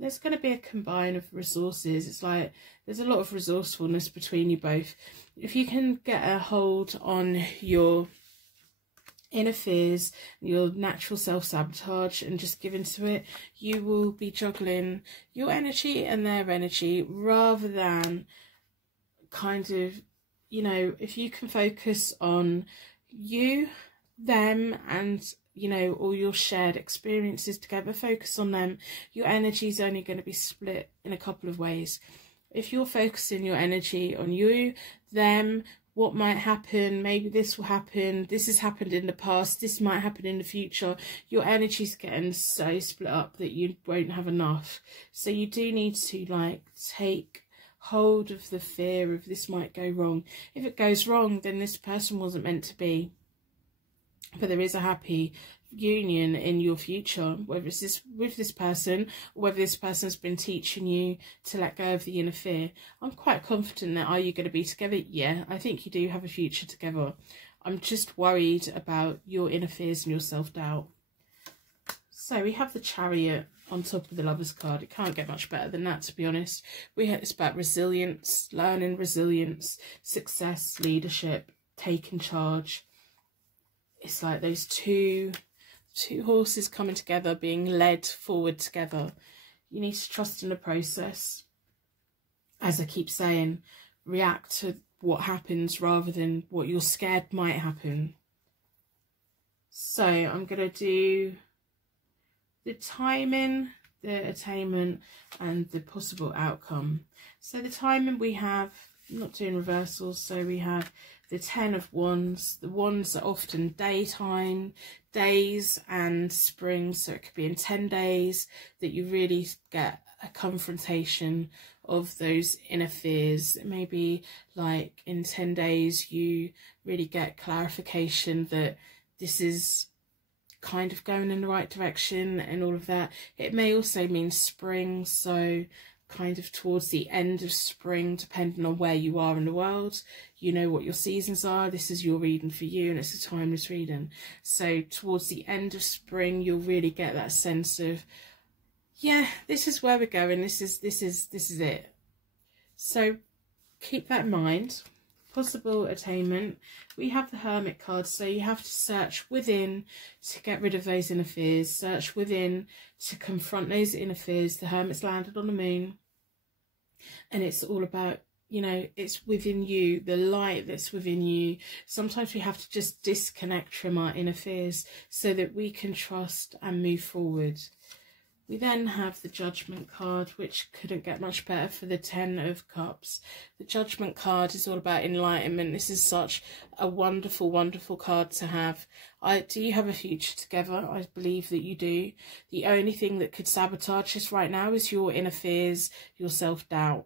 there's going to be a combine of resources. It's like there's a lot of resourcefulness between you both. If you can get a hold on your inner fears, your natural self-sabotage, and just give into it, you will be juggling your energy and their energy, rather than kind of, you know, if you can focus on you, them, and you know, all your shared experiences together, focus on them. Your energy is only going to be split in a couple of ways. If you're focusing your energy on you, them, what might happen, maybe this will happen, this has happened in the past, this might happen in the future, your energy's getting so split up that you won't have enough. So you do need to like take hold of the fear of this might go wrong. If it goes wrong, then this person wasn't meant to be. But there is a happy union in your future, whether it's this with this person, or whether this person's been teaching you to let go of the inner fear. I'm quite confident that, are you going to be together? Yeah, I think you do have a future together. I'm just worried about your inner fears and your self-doubt. So we have the Chariot on top of the Lovers card. It can't get much better than that, to be honest. It's about resilience, learning resilience, success, leadership, taking charge. It's like those two horses coming together, being led forward together. You need to trust in the process. As I keep saying, react to what happens rather than what you're scared might happen. So I'm going to do the timing, the attainment, and the possible outcome. So the timing, we have, I'm not doing reversals, so we have the 10 of Wands. The Wands are often daytime, days and spring, so it could be in 10 days that you really get a confrontation of those inner fears. It may be like in 10 days you really get clarification that this is kind of going in the right direction and all of that. It may also mean spring, so kind of towards the end of spring, depending on where you are in the world. You know what your seasons are. This is your reading for you, and it's a timeless reading. So towards the end of spring, you'll really get that sense of, yeah, this is where we're going. This is it. So keep that in mind. Possible attainment, we have the Hermit card, so you have to search within to get rid of those inner fears, search within to confront those inner fears. The Hermit's landed on the moon, and it's all about, you know, it's within you, the light that's within you. Sometimes we have to just disconnect from our inner fears so that we can trust and move forward. We then have the Judgment card, which couldn't get much better for the 10 of Cups. The Judgment card is all about enlightenment. This is such a wonderful, wonderful card to have. Do you have a future together? I believe that you do. The only thing that could sabotage this right now is your inner fears, your self-doubt.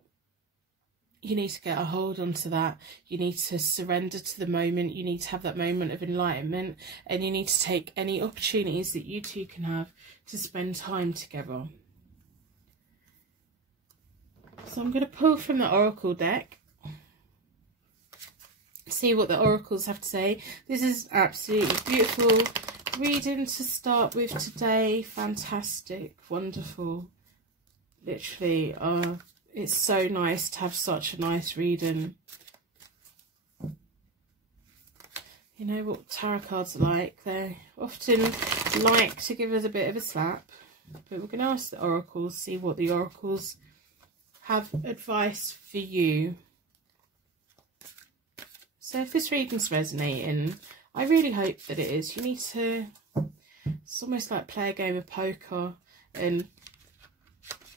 You need to get a hold onto that. You need to surrender to the moment. You need to have that moment of enlightenment, and you need to take any opportunities that you two can have to spend time together. So I'm going to pull from the Oracle deck, see what the oracles have to say. This is absolutely beautiful reading to start with today. Fantastic, wonderful. Literally, it's so nice to have such a nice reading. You know what tarot cards are like? They often like to give us a bit of a slap. But we're going to ask the oracles, see what the oracles have advice for you. So if this reading's resonating, I really hope that it is. You need to, it's almost like play a game of poker and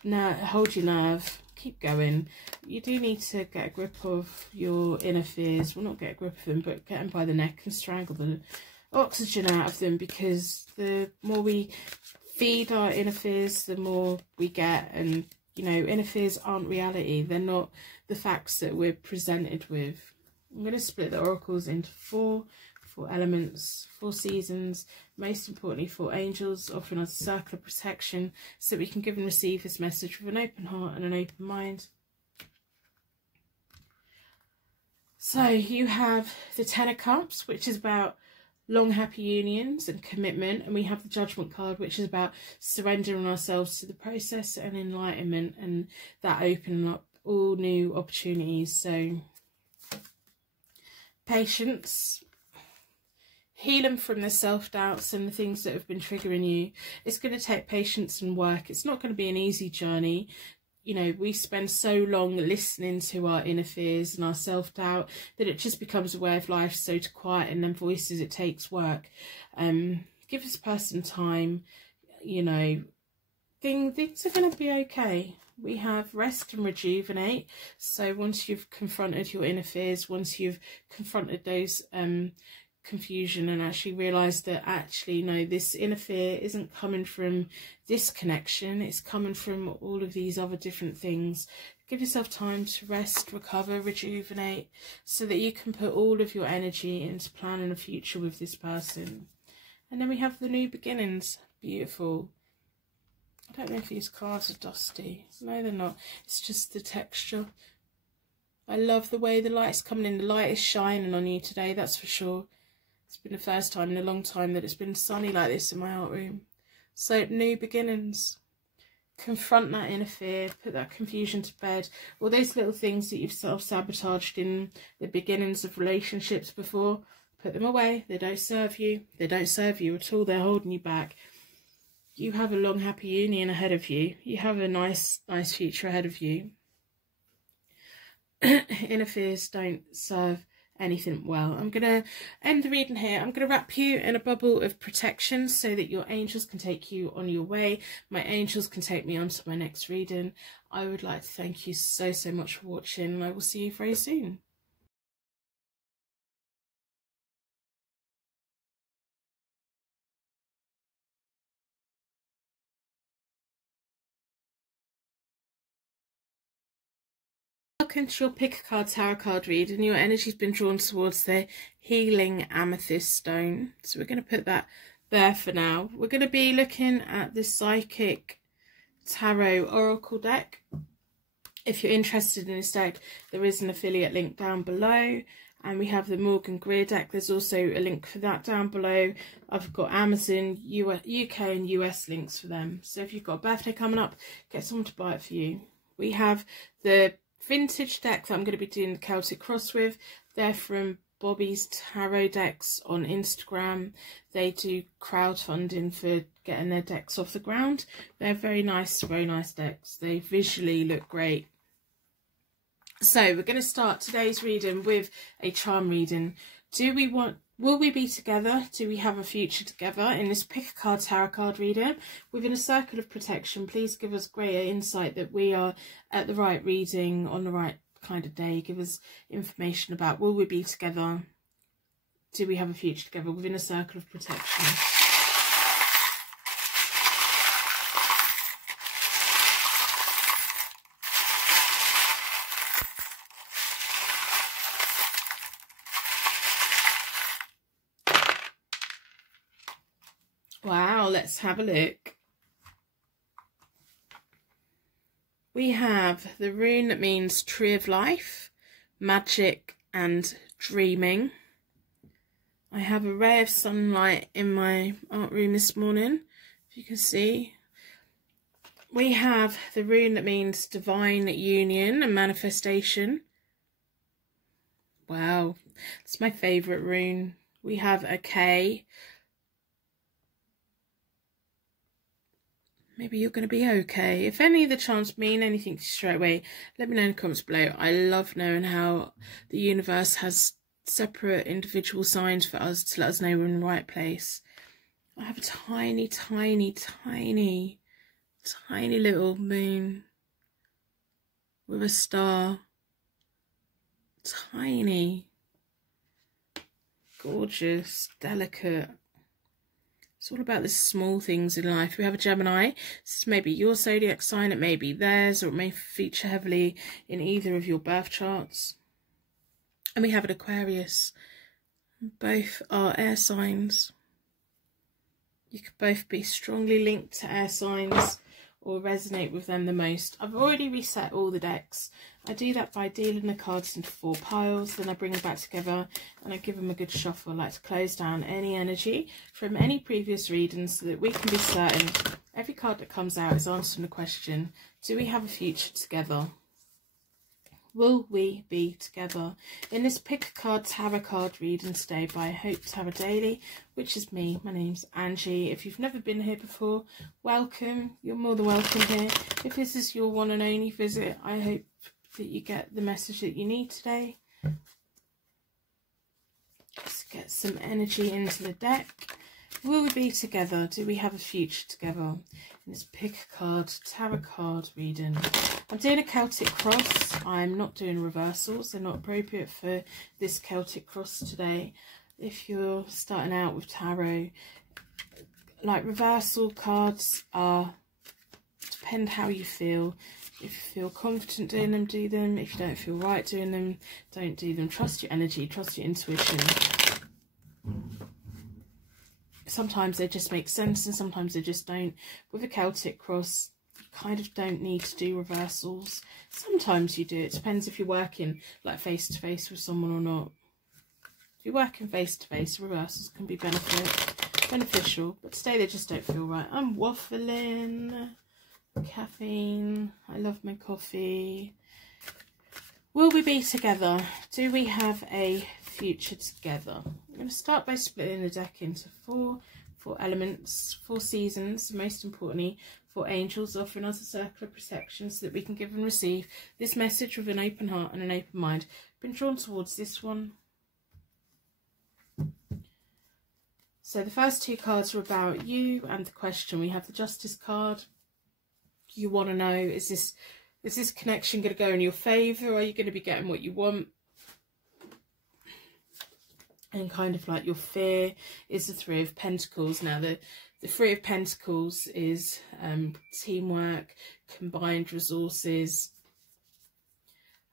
hold your nerve. Keep going. You do need to get a grip of your inner fears. Well, not get a grip of them, but get them by the neck and strangle the oxygen out of them, because the more we feed our inner fears, the more we get. And, you know, inner fears aren't reality. They're not the facts that we're presented with. I'm going to split the oracles into four elements, 4 seasons, most importantly 4 angels, offering us a circle of protection so that we can give and receive this message with an open heart and an open mind. So you have the 10 of Cups, which is about long happy unions and commitment, and we have the Judgment card, which is about surrendering ourselves to the process and enlightenment, and that opening up all new opportunities. So patience, healing from the self-doubts and the things that have been triggering you. It's going to take patience and work. It's not going to be an easy journey. You know, we spend so long listening to our inner fears and our self-doubt that it just becomes a way of life. So to quieten them voices, it takes work. Give this person time. You know, things are going to be okay. We have rest and rejuvenate. So once you've confronted your inner fears, once you've confronted those confusion and actually realised that actually, no, this inner fear isn't coming from this connection, it's coming from all of these other different things. Give yourself time to rest, recover, rejuvenate, so that you can put all of your energy into planning a future with this person. And then we have the new beginnings. Beautiful. I don't know if these cards are dusty. No, they're not. It's just the texture. I love the way the light's coming in. The light is shining on you today, that's for sure. It's been the first time in a long time that it's been sunny like this in my art room. So, new beginnings. Confront that inner fear. Put that confusion to bed. All those little things that you've self-sabotaged in the beginnings of relationships before, put them away. They don't serve you. They don't serve you at all. They're holding you back. you have a long, happy union ahead of you. You have a nice future ahead of you. Inner fears don't serve anything well. I'm going to end the reading here. I'm going to wrap you in a bubble of protection so that your angels can take you on your way. My angels can take me on to my next reading. I would like to thank you so much for watching, and I will see you very soon. Welcome to your pick a card tarot card reading. Your energy's been drawn towards the healing amethyst stone, so we're going to put that there for now. We're going to be looking at the psychic tarot oracle deck. If you're interested in this deck, there is an affiliate link down below, and we have the Morgan Greer deck. There's also a link for that down below. I've got Amazon, UK and US links for them, so if you've got a birthday coming up, get someone to buy it for you. We have the vintage deck that I'm going to be doing the Celtic cross with. They're from Bobby's Tarot Decks on Instagram. They do crowdfunding for getting their decks off the ground. They're very nice decks. They visually look great. So we're going to start today's reading with a charm reading. Will we be together? Do we have a future together? In this pick a card tarot card reading, within a circle of protection, please give us greater insight that we are at the right reading on the right kind of day. Give us information about, will we be together? Do we have a future together within a circle of protection? Wow, let's have a look. We have the rune that means tree of life, magic and dreaming. I have a ray of sunlight in my art room this morning, if you can see. We have the rune that means divine union and manifestation. Wow, it's my favourite rune. We have a K. Maybe you're going to be okay. If any of the charms mean anything to you straight away, let me know in the comments below. I love knowing how the universe has separate individual signs for us to let us know we're in the right place. I have a tiny little moon with a star. Tiny. Gorgeous. Delicate. It's all about the small things in life. We have a Gemini. This is maybe your zodiac sign. It may be theirs, or it may feature heavily in either of your birth charts. And we have an Aquarius. Both are air signs. You could both be strongly linked to air signs or resonate with them the most. I've already reset all the decks. I do that by dealing the cards into 4 piles, then I bring them back together and I give them a good shuffle. I like to close down any energy from any previous readings so that we can be certain every card that comes out is answering the question, do we have a future together? Will we be together? In this pick a card tarot card reading today by HopeTarot-Daily, which is me. My name's Angie. If you've never been here before, welcome. You're more than welcome here. If this is your one and only visit, I hope that you get the message that you need today. Let's get some energy into the deck. Will we be together? Do we have a future together? In this pick a card tarot card reading. I'm doing a Celtic cross. I'm not doing reversals. They're not appropriate for this Celtic cross today. If you're starting out with tarot, like reversal cards are, depend how you feel. If you feel confident doing them, do them. If you don't feel right doing them, don't do them. Trust your energy, trust your intuition. Sometimes they just make sense and sometimes they just don't. With a Celtic cross, you kind of don't need to do reversals. Sometimes you do. It depends if you're working like face to face with someone or not. If you're working face to face, reversals can be beneficial, but today they just don't feel right. I'm waffling. Caffeine. I love my coffee. Will we be together? Do we have a future together? I'm going to start by splitting the deck into 4 4 elements, 4 seasons, most importantly, 4 angels offering us a circle of protection so that we can give and receive this message with an open heart and an open mind. Been drawn towards this one. So the first 2 cards are about you and the question. We have the Justice card. You want to know, is this connection going to go in your favour? Are you going to be getting what you want? And kind of like your fear is the 3 of Pentacles. Now the 3 of Pentacles is teamwork, combined resources.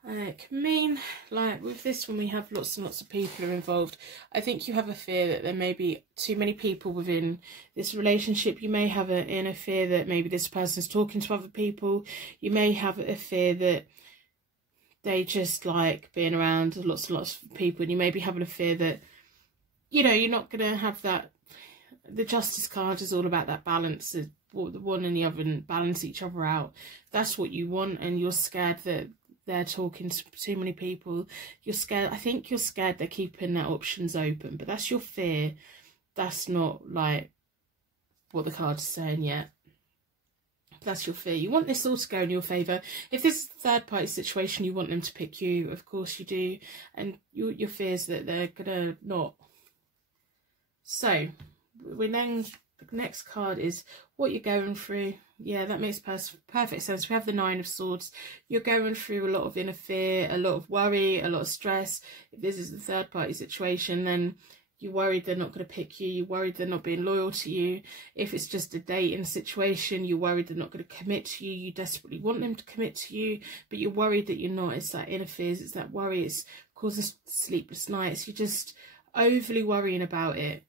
It can mean, like with this one, we have lots and lots of people are involved. I think you have a fear that there may be too many people within this relationship. You may have an inner fear that maybe this person's talking to other people. You may have a fear that they just like being around lots and lots of people. And you may be having a fear that, you know, you're not going to have that. The Justice card is all about that balance. The one and the other and balance each other out. That's what you want, and you're scared that they're talking to too many people. You're scared. I think you're scared they're keeping their options open, but that's your fear. That's not like what the card's saying yet. That's your fear. You want this all to go in your favour. If this is a third party situation, you want them to pick you. Of course you do. And your fear is that they're gonna not. So we then, the next card is what you're going through. Yeah, that makes perfect sense. We have the 9 of Swords. You're going through a lot of inner fear, a lot of worry, a lot of stress. If this is a third party situation, then you're worried they're not going to pick you. You're worried they're not being loyal to you. If it's just a dating situation, you're worried they're not going to commit to you. You desperately want them to commit to you, but you're worried that you're not. It's that inner fears. It's that worry. It's causes sleepless nights. You're just overly worrying about it.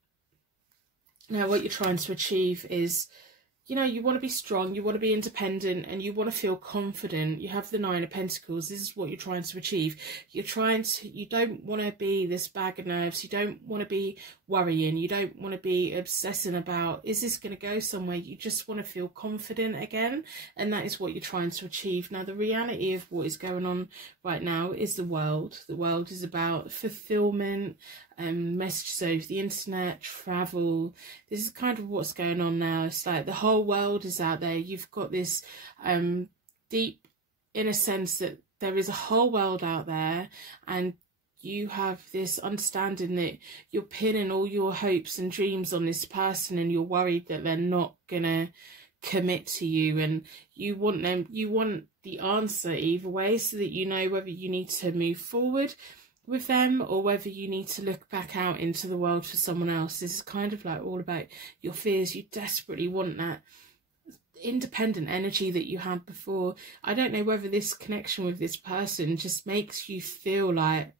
Now, what you're trying to achieve is, you know, you want to be strong, you want to be independent, and you want to feel confident. You have the 9 of Pentacles. This is what you're trying to achieve. You don't want to be this bag of nerves. You don't want to be worrying. You don't want to be obsessing about, is this going to go somewhere? You just want to feel confident again. And that is what you're trying to achieve. Now, the reality of what is going on right now is the world. The world is about fulfillment, messages over the internet, travel. This is kind of what's going on now. It's like the whole world is out there. You've got this deep inner sense that there is a whole world out there, and you have this understanding that you're pinning all your hopes and dreams on this person, and you're worried that they're not gonna commit to you, and you want the answer either way, so that you know whether you need to move forward with them or whether you need to look back out into the world for someone else. This is kind of like all about your fears. You desperately want that independent energy that you had before. I don't know whether this connection with this person just makes you feel like,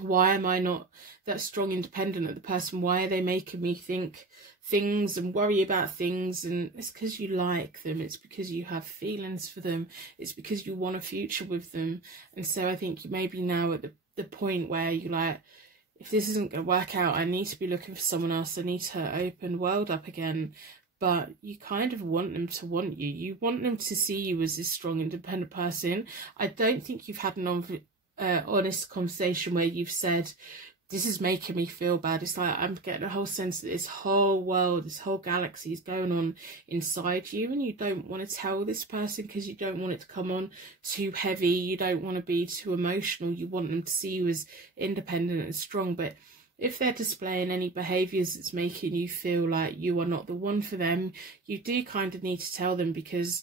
why am I not that strong independent of the person? Why are they making me think things and worry about things? And it's because you like them. It's because you have feelings for them. It's because you want a future with them. And so I think you may be now at the point where you're like, if this isn't going to work out, I need to be looking for someone else. I need to open the world up again. But you kind of want them to want you. You want them to see you as this strong, independent person. I don't think you've had an honest conversation where you've said, this is making me feel bad. It's like, I'm getting a whole sense that this whole world, this whole galaxy is going on inside you, and you don't want to tell this person because you don't want it to come on too heavy. You don't want to be too emotional. You want them to see you as independent and strong. But if they're displaying any behaviours that's making you feel like you are not the one for them, you do kind of need to tell them, because,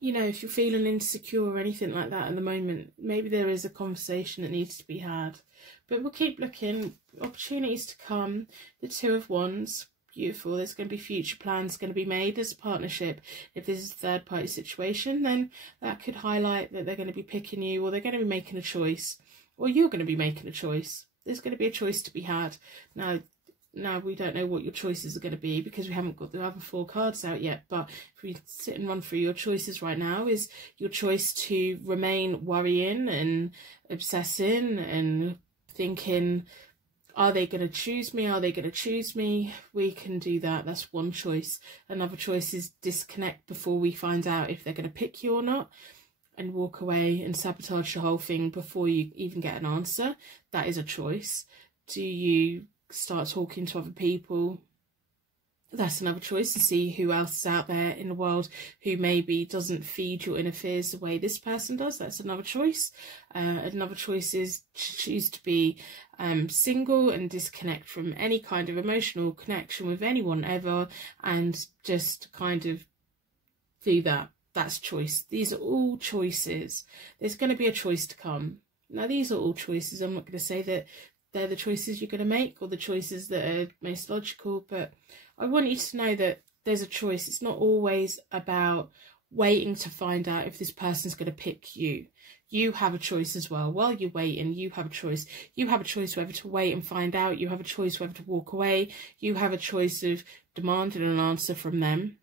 you know, if you're feeling insecure or anything like that at the moment, maybe there is a conversation that needs to be had. But we'll keep looking. Opportunities to come. The 2 of Wands. Beautiful. There's going to be future plans going to be made as a partnership. If this is a third party situation, then that could highlight that they're going to be picking you, or they're going to be making a choice, or you're going to be making a choice. There's going to be a choice to be had. Now we don't know what your choices are going to be because we haven't got the other 4 cards out yet. But if we sit and run through your choices right now, is your choice to remain worrying and obsessing and thinking, are they going to choose me? Are they going to choose me? We can do that. That's one choice. Another choice is disconnect before we find out if they're going to pick you or not, and walk away and sabotage the whole thing before you even get an answer. That is a choice. Do you start talking to other people. That's another choice, to see who else is out there in the world who maybe doesn't feed your inner fears the way this person does. That's another choice. Another choice is to choose to be single and disconnect from any kind of emotional connection with anyone ever, and just kind of do that. That's choice. These are all choices. There's going to be a choice to come. Now, these are all choices. I'm not going to say that they're the choices you're going to make or the choices that are most logical, but I want you to know that there's a choice. It's not always about waiting to find out if this person's going to pick you. You have a choice as well. While you're waiting, you have a choice. You have a choice whether to wait and find out. You have a choice whether to walk away. You have a choice of demanding an answer from them.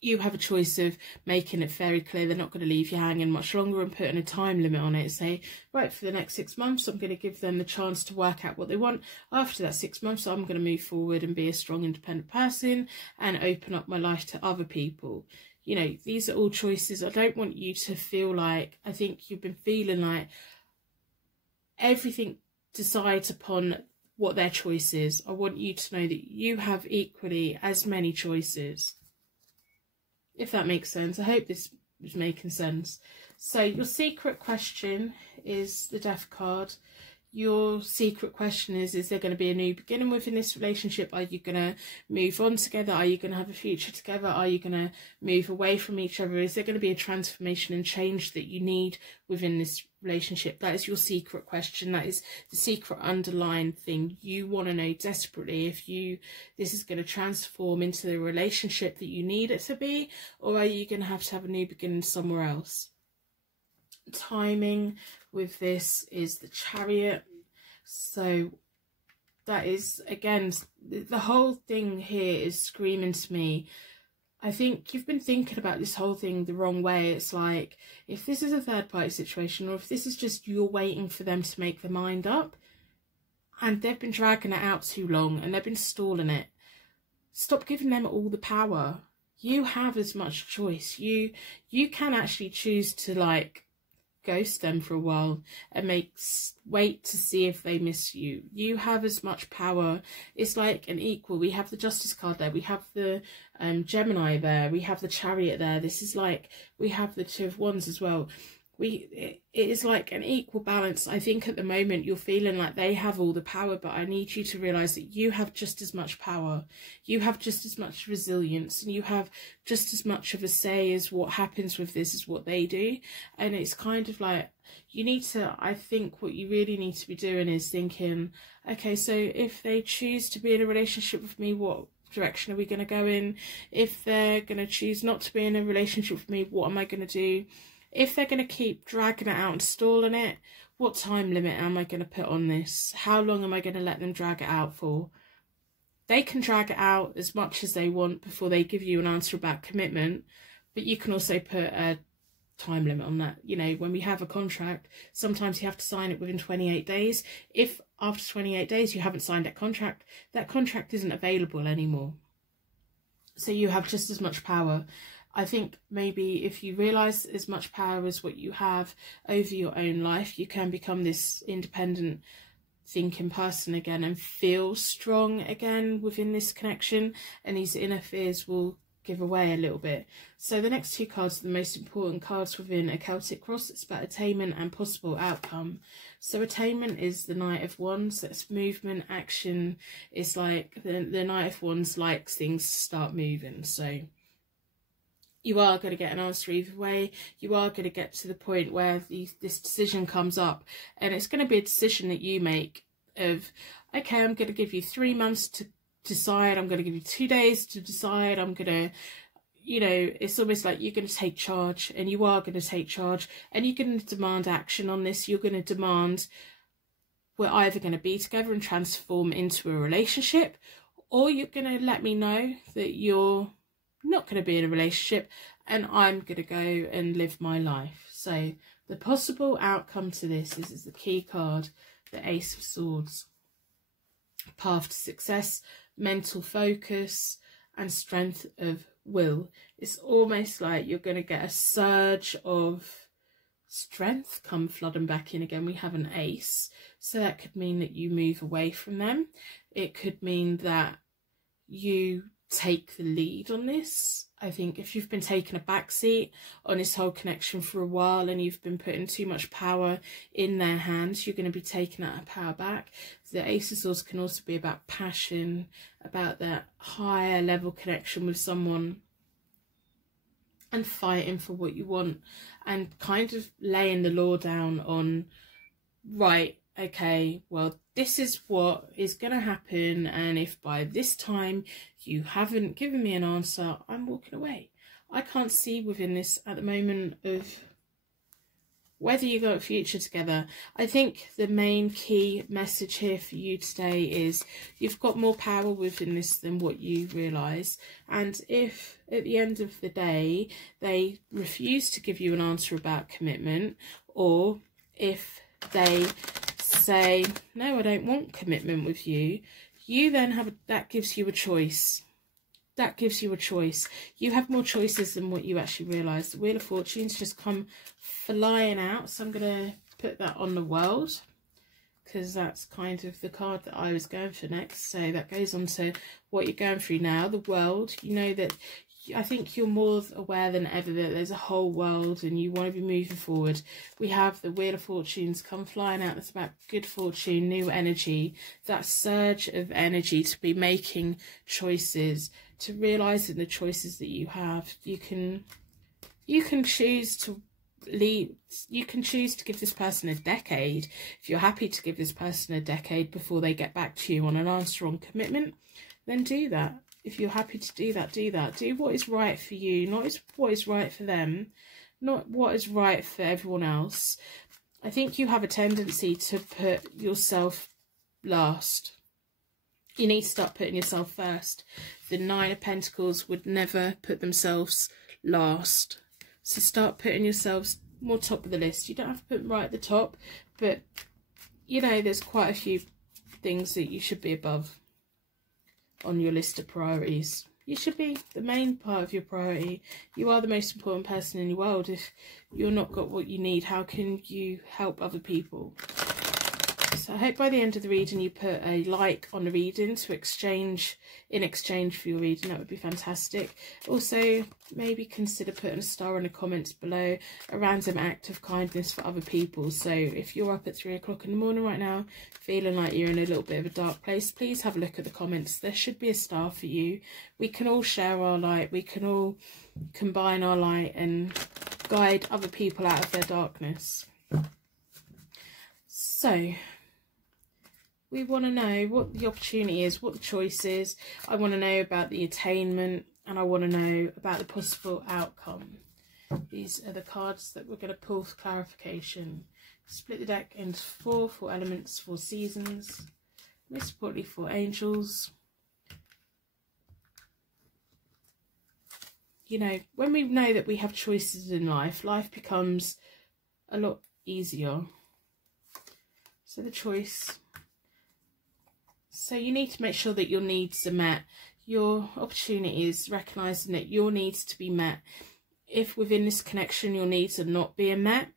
You have a choice of making it very clear they're not going to leave you hanging much longer and putting a time limit on it. Say, right, for the next 6 months, I'm going to give them the chance to work out what they want. After that 6 months, I'm going to move forward and be a strong, independent person and open up my life to other people. You know, these are all choices. I don't want you to feel like, I think you've been feeling like everything decides upon what their choice is. I want you to know that you have equally as many choices. If that makes sense. I hope this is making sense. So your secret question is the Death card. Your secret question is there going to be a new beginning within this relationship? Are you going to move on together? Are you going to have a future together? Are you going to move away from each other? Is there going to be a transformation and change that you need within this relationship? That is your secret question. That is the secret underlying thing. You want to know desperately if this is going to transform into the relationship that you need it to be, or are you going to have a new beginning somewhere else? Timing with this is the Chariot. So that is, again, the whole thing here is screaming to me, I think you've been thinking about this whole thing the wrong way. It's like, if this is a third party situation, or if this is just you're waiting for them to make their mind up and they've been dragging it out too long and they've been stalling it, stop giving them all the power. You have as much choice. You can actually choose to, like, ghost them for a while and wait to see if they miss you. You have as much power. It's like an equal. We have the Justice card there, we have the Gemini there, we have the Chariot there. This is like, we have the Two of Wands as well. It is like an equal balance. I think at the moment you're feeling like they have all the power, but I need you to realize that you have just as much power. You have just as much resilience, and you have just as much of a say as what happens with this as what they do. And it's kind of like, you need to, I think what you really need to be doing is thinking, okay, so if they choose to be in a relationship with me, what direction are we going to go in? If they're going to choose not to be in a relationship with me, what am I going to do? If they're going to keep dragging it out and stalling it, what time limit am I going to put on this? How long am I going to let them drag it out for? They can drag it out as much as they want before they give you an answer about commitment, but you can also put a time limit on that. You know, when we have a contract, sometimes you have to sign it within 28 days. If after 28 days you haven't signed that contract isn't available anymore. So you have just as much power. I think maybe if you realise as much power as what you have over your own life, you can become this independent thinking person again and feel strong again within this connection, and these inner fears will give away a little bit. So the next two cards are the most important cards within a Celtic cross. It's about attainment and possible outcome. So attainment is the Knight of Wands. That's movement, action. It's like the Knight of Wands likes things to start moving. So you are going to get an answer either way. You are going to get to the point where this decision comes up, and it's going to be a decision that you make of, okay, I'm going to give you 3 months to decide. I'm going to give you 2 days to decide. I'm going to, you know, it's almost like you're going to take charge, and you are going to take charge, and you're going to demand action on this. You're going to demand, we're either going to be together and transform into a relationship, or you're going to let me know that you're not going to be in a relationship and I'm going to go and live my life. So the possible outcome to this is the key card, the Ace of Swords. Path to success, mental focus and strength of will. It's almost like you're going to get a surge of strength come flooding back in again. We have an ace, so that could mean that you move away from them. It could mean that you take the lead on this. I think if you've been taking a backseat on this whole connection for a while and you've been putting too much power in their hands, you're going to be taking that power back. The Ace of Swords can also be about passion, about that higher level connection with someone, and fighting for what you want, and kind of laying the law down on, right, okay, well, this is what is going to happen, and if by this time you haven't given me an answer, I'm walking away. I can't see within this at the moment of whether you got a future together. I think the main key message here for you today is you've got more power within this than what you realise. And if at the end of the day they refuse to give you an answer about commitment, or if they say, no, I don't want commitment with you, you then have that gives you a choice. That gives you a choice. You have more choices than what you actually realise. The Wheel of Fortune's just come flying out, so I'm going to put that on the World, because that's kind of the card that I was going for next. So that goes on to what you're going through now, the world. You know that I think you're more aware than ever that there's a whole world and you want to be moving forward. We have the Wheel of Fortunes come flying out. That's about good fortune, new energy, that surge of energy to be making choices, to realise that the choices that you have, you can choose to leave. You can choose to give this person a decade. If you're happy to give this person a decade before they get back to you on an answer on commitment, then do that. If you're happy to do that, do that. Do what is right for you, not what is right for them, not what is right for everyone else. I think you have a tendency to put yourself last. You need to start putting yourself first. The Nine of Pentacles would never put themselves last. So start putting yourselves more top of the list. You don't have to put them right at the top, but you know, there's quite a few things that you should be above on your list of priorities. You should be the main part of your priority. You are the most important person in the world. If you're not got what you need, how can you help other people? So I hope by the end of the reading you put a like on the reading to exchange for your reading. That would be fantastic. Also, maybe consider putting a star in the comments below, a random act of kindness for other people. So if you're up at 3 o'clock in the morning right now, feeling like you're in a little bit of a dark place, please have a look at the comments. There should be a star for you. We can all share our light. We can all combine our light and guide other people out of their darkness. So we want to know what the opportunity is, what the choice is. I want to know about the attainment, and I want to know about the possible outcome. These are the cards that we're going to pull for clarification. Split the deck into four elements, 4 seasons, most importantly 4 angels. You know, when we know that we have choices in life, life becomes a lot easier. So the choice. So you need to make sure that your needs are met. Your opportunity is recognising that your needs to be met. If within this connection your needs are not being met,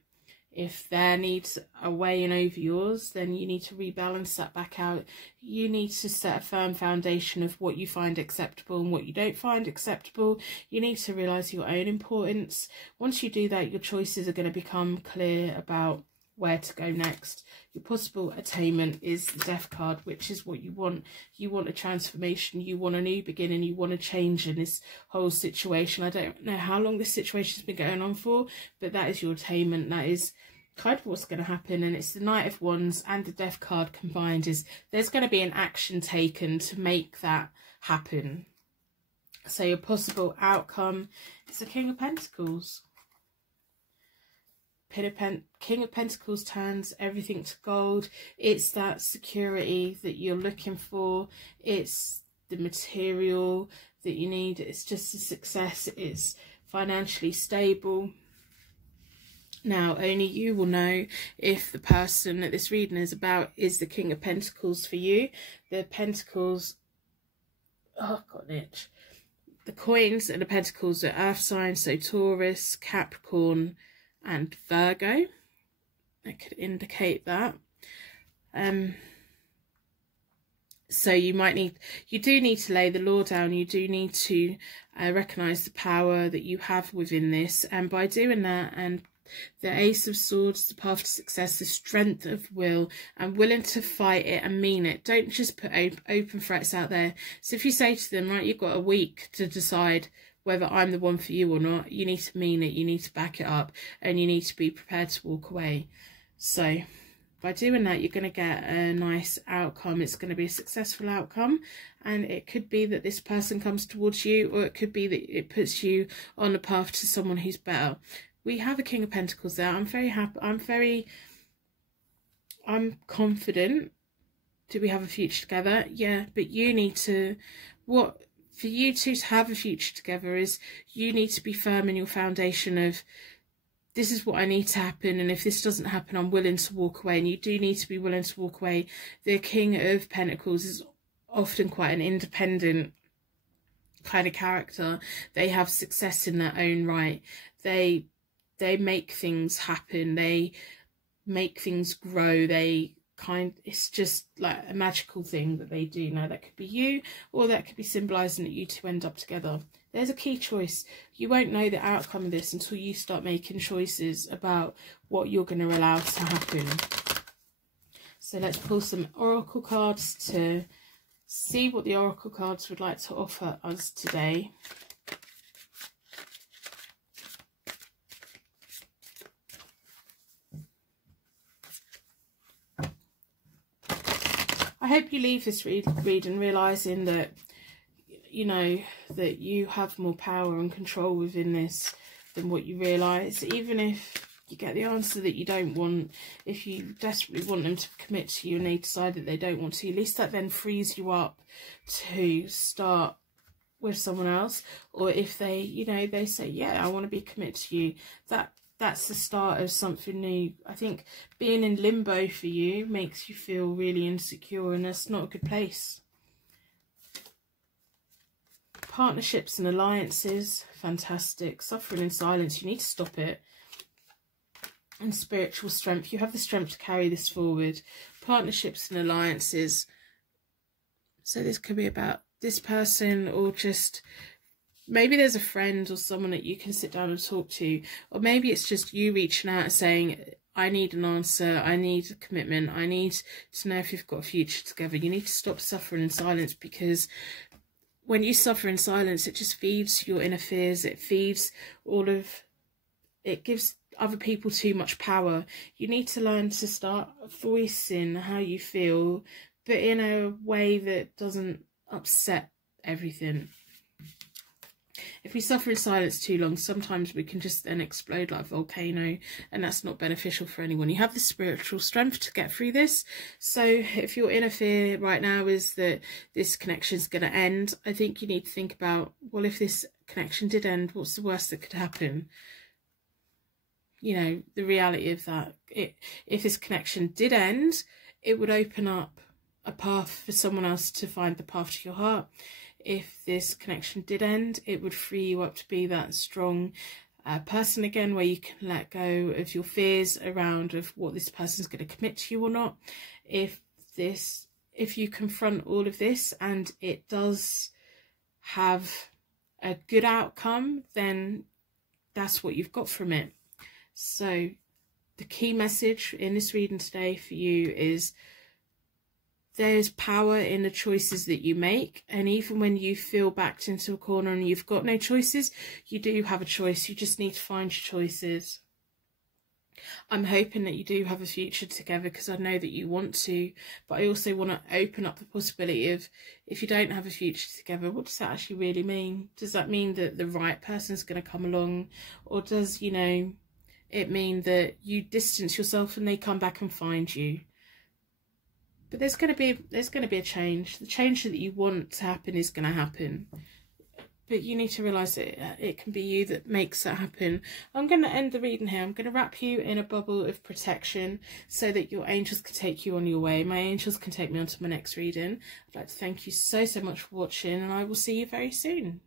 if their needs are weighing over yours, then you need to rebalance that back out. You need to set a firm foundation of what you find acceptable and what you don't find acceptable. You need to realise your own importance. Once you do that, your choices are going to become clear about where to go next. Your possible attainment is the Death card, which is what you want. You want a transformation, you want a new beginning, you want a change in this whole situation. I don't know how long this situation's been going on for, but that is your attainment. That is kind of what's going to happen. And it's the Knight of Wands and the Death card combined. Is there's going to be an action taken to make that happen. So your possible outcome is the King of Pentacles. King of Pentacles turns everything to gold. It's that security that you're looking for. It's the material that you need. It's just a success. It's financially stable. Now, only you will know if the person that this reading is about is the King of Pentacles for you. The Pentacles... Oh, I've got an itch. The coins and the Pentacles are earth signs, so Taurus, Capricorn and Virgo. That could indicate that. So you do need to lay the law down. You do need to recognize the power that you have within this, and by doing that, and the Ace of Swords, the path to success, the strength of will, and willing to fight it and mean it. Don't just put open threats out there. So if you say to them, right, you've got a week to decide whether I'm the one for you or not, you need to mean it, you need to back it up, and you need to be prepared to walk away. So by doing that, you're going to get a nice outcome. It's going to be a successful outcome, and it could be that this person comes towards you, or it could be that it puts you on the path to someone who's better. We have a King of Pentacles there. I'm very happy. I'm confident. Do we have a future together? Yeah, but you need to, for you two to have a future together is you need to be firm in your foundation of, this is what I need to happen, and if this doesn't happen, I'm willing to walk away. And you do need to be willing to walk away. The King of Pentacles is often quite an independent kind of character. They have success in their own right. They make things happen. They make things grow. It's just like a magical thing that they do. Now that could be you, or that could be symbolizing that you two end up together. There's a key choice. You won't know the outcome of this until you start making choices about what you're going to allow to happen. So let's pull some oracle cards to see what the oracle cards would like to offer us today. I hope you leave this reading realising that, you know, that you have more power and control within this than what you realise. Even if you get the answer that you don't want, if you desperately want them to commit to you and they decide that they don't want to, at least that then frees you up to start with someone else. Or if they, you know, they say, yeah, I want to be committed to you, that's the start of something new. I think being in limbo for you makes you feel really insecure, and that's not a good place. Partnerships and alliances, fantastic. Suffering in silence, you need to stop it. And spiritual strength, you have the strength to carry this forward. Partnerships and alliances. So this could be about this person, or just maybe there's a friend or someone that you can sit down and talk to. Or maybe it's just you reaching out and saying, I need an answer, I need a commitment, I need to know if you've got a future together. You need to stop suffering in silence, because when you suffer in silence, it just feeds your inner fears. It feeds it gives other people too much power. You need to learn to start voicing how you feel, but in a way that doesn't upset everything. If we suffer in silence too long, sometimes we can just then explode like a volcano, and that's not beneficial for anyone. You have the spiritual strength to get through this. So if your inner fear right now is that this connection is going to end, I think you need to think about, well, if this connection did end, what's the worst that could happen? You know, the reality of that. If this connection did end, it would open up a path for someone else to find the path to your heart. If this connection did end, it would free you up to be that strong person again, where you can let go of your fears around of what this person's going to commit to you or not. If you confront all of this and it does have a good outcome, then that's what you've got from it. So the key message in this reading today for you is, there's power in the choices that you make, and even when you feel backed into a corner and you've got no choices, you do have a choice. You just need to find your choices. I'm hoping that you do have a future together, because I know that you want to, but I also want to open up the possibility of, if you don't have a future together, what does that actually really mean? Does that mean that the right person's going to come along, or does, you know, it mean that you distance yourself and they come back and find you? But there's going to be a change. The change that you want to happen is going to happen. But you need to realise that it can be you that makes that happen. I'm going to end the reading here. I'm going to wrap you in a bubble of protection so that your angels can take you on your way. My angels can take me on to my next reading. I'd like to thank you so much for watching, and I will see you very soon.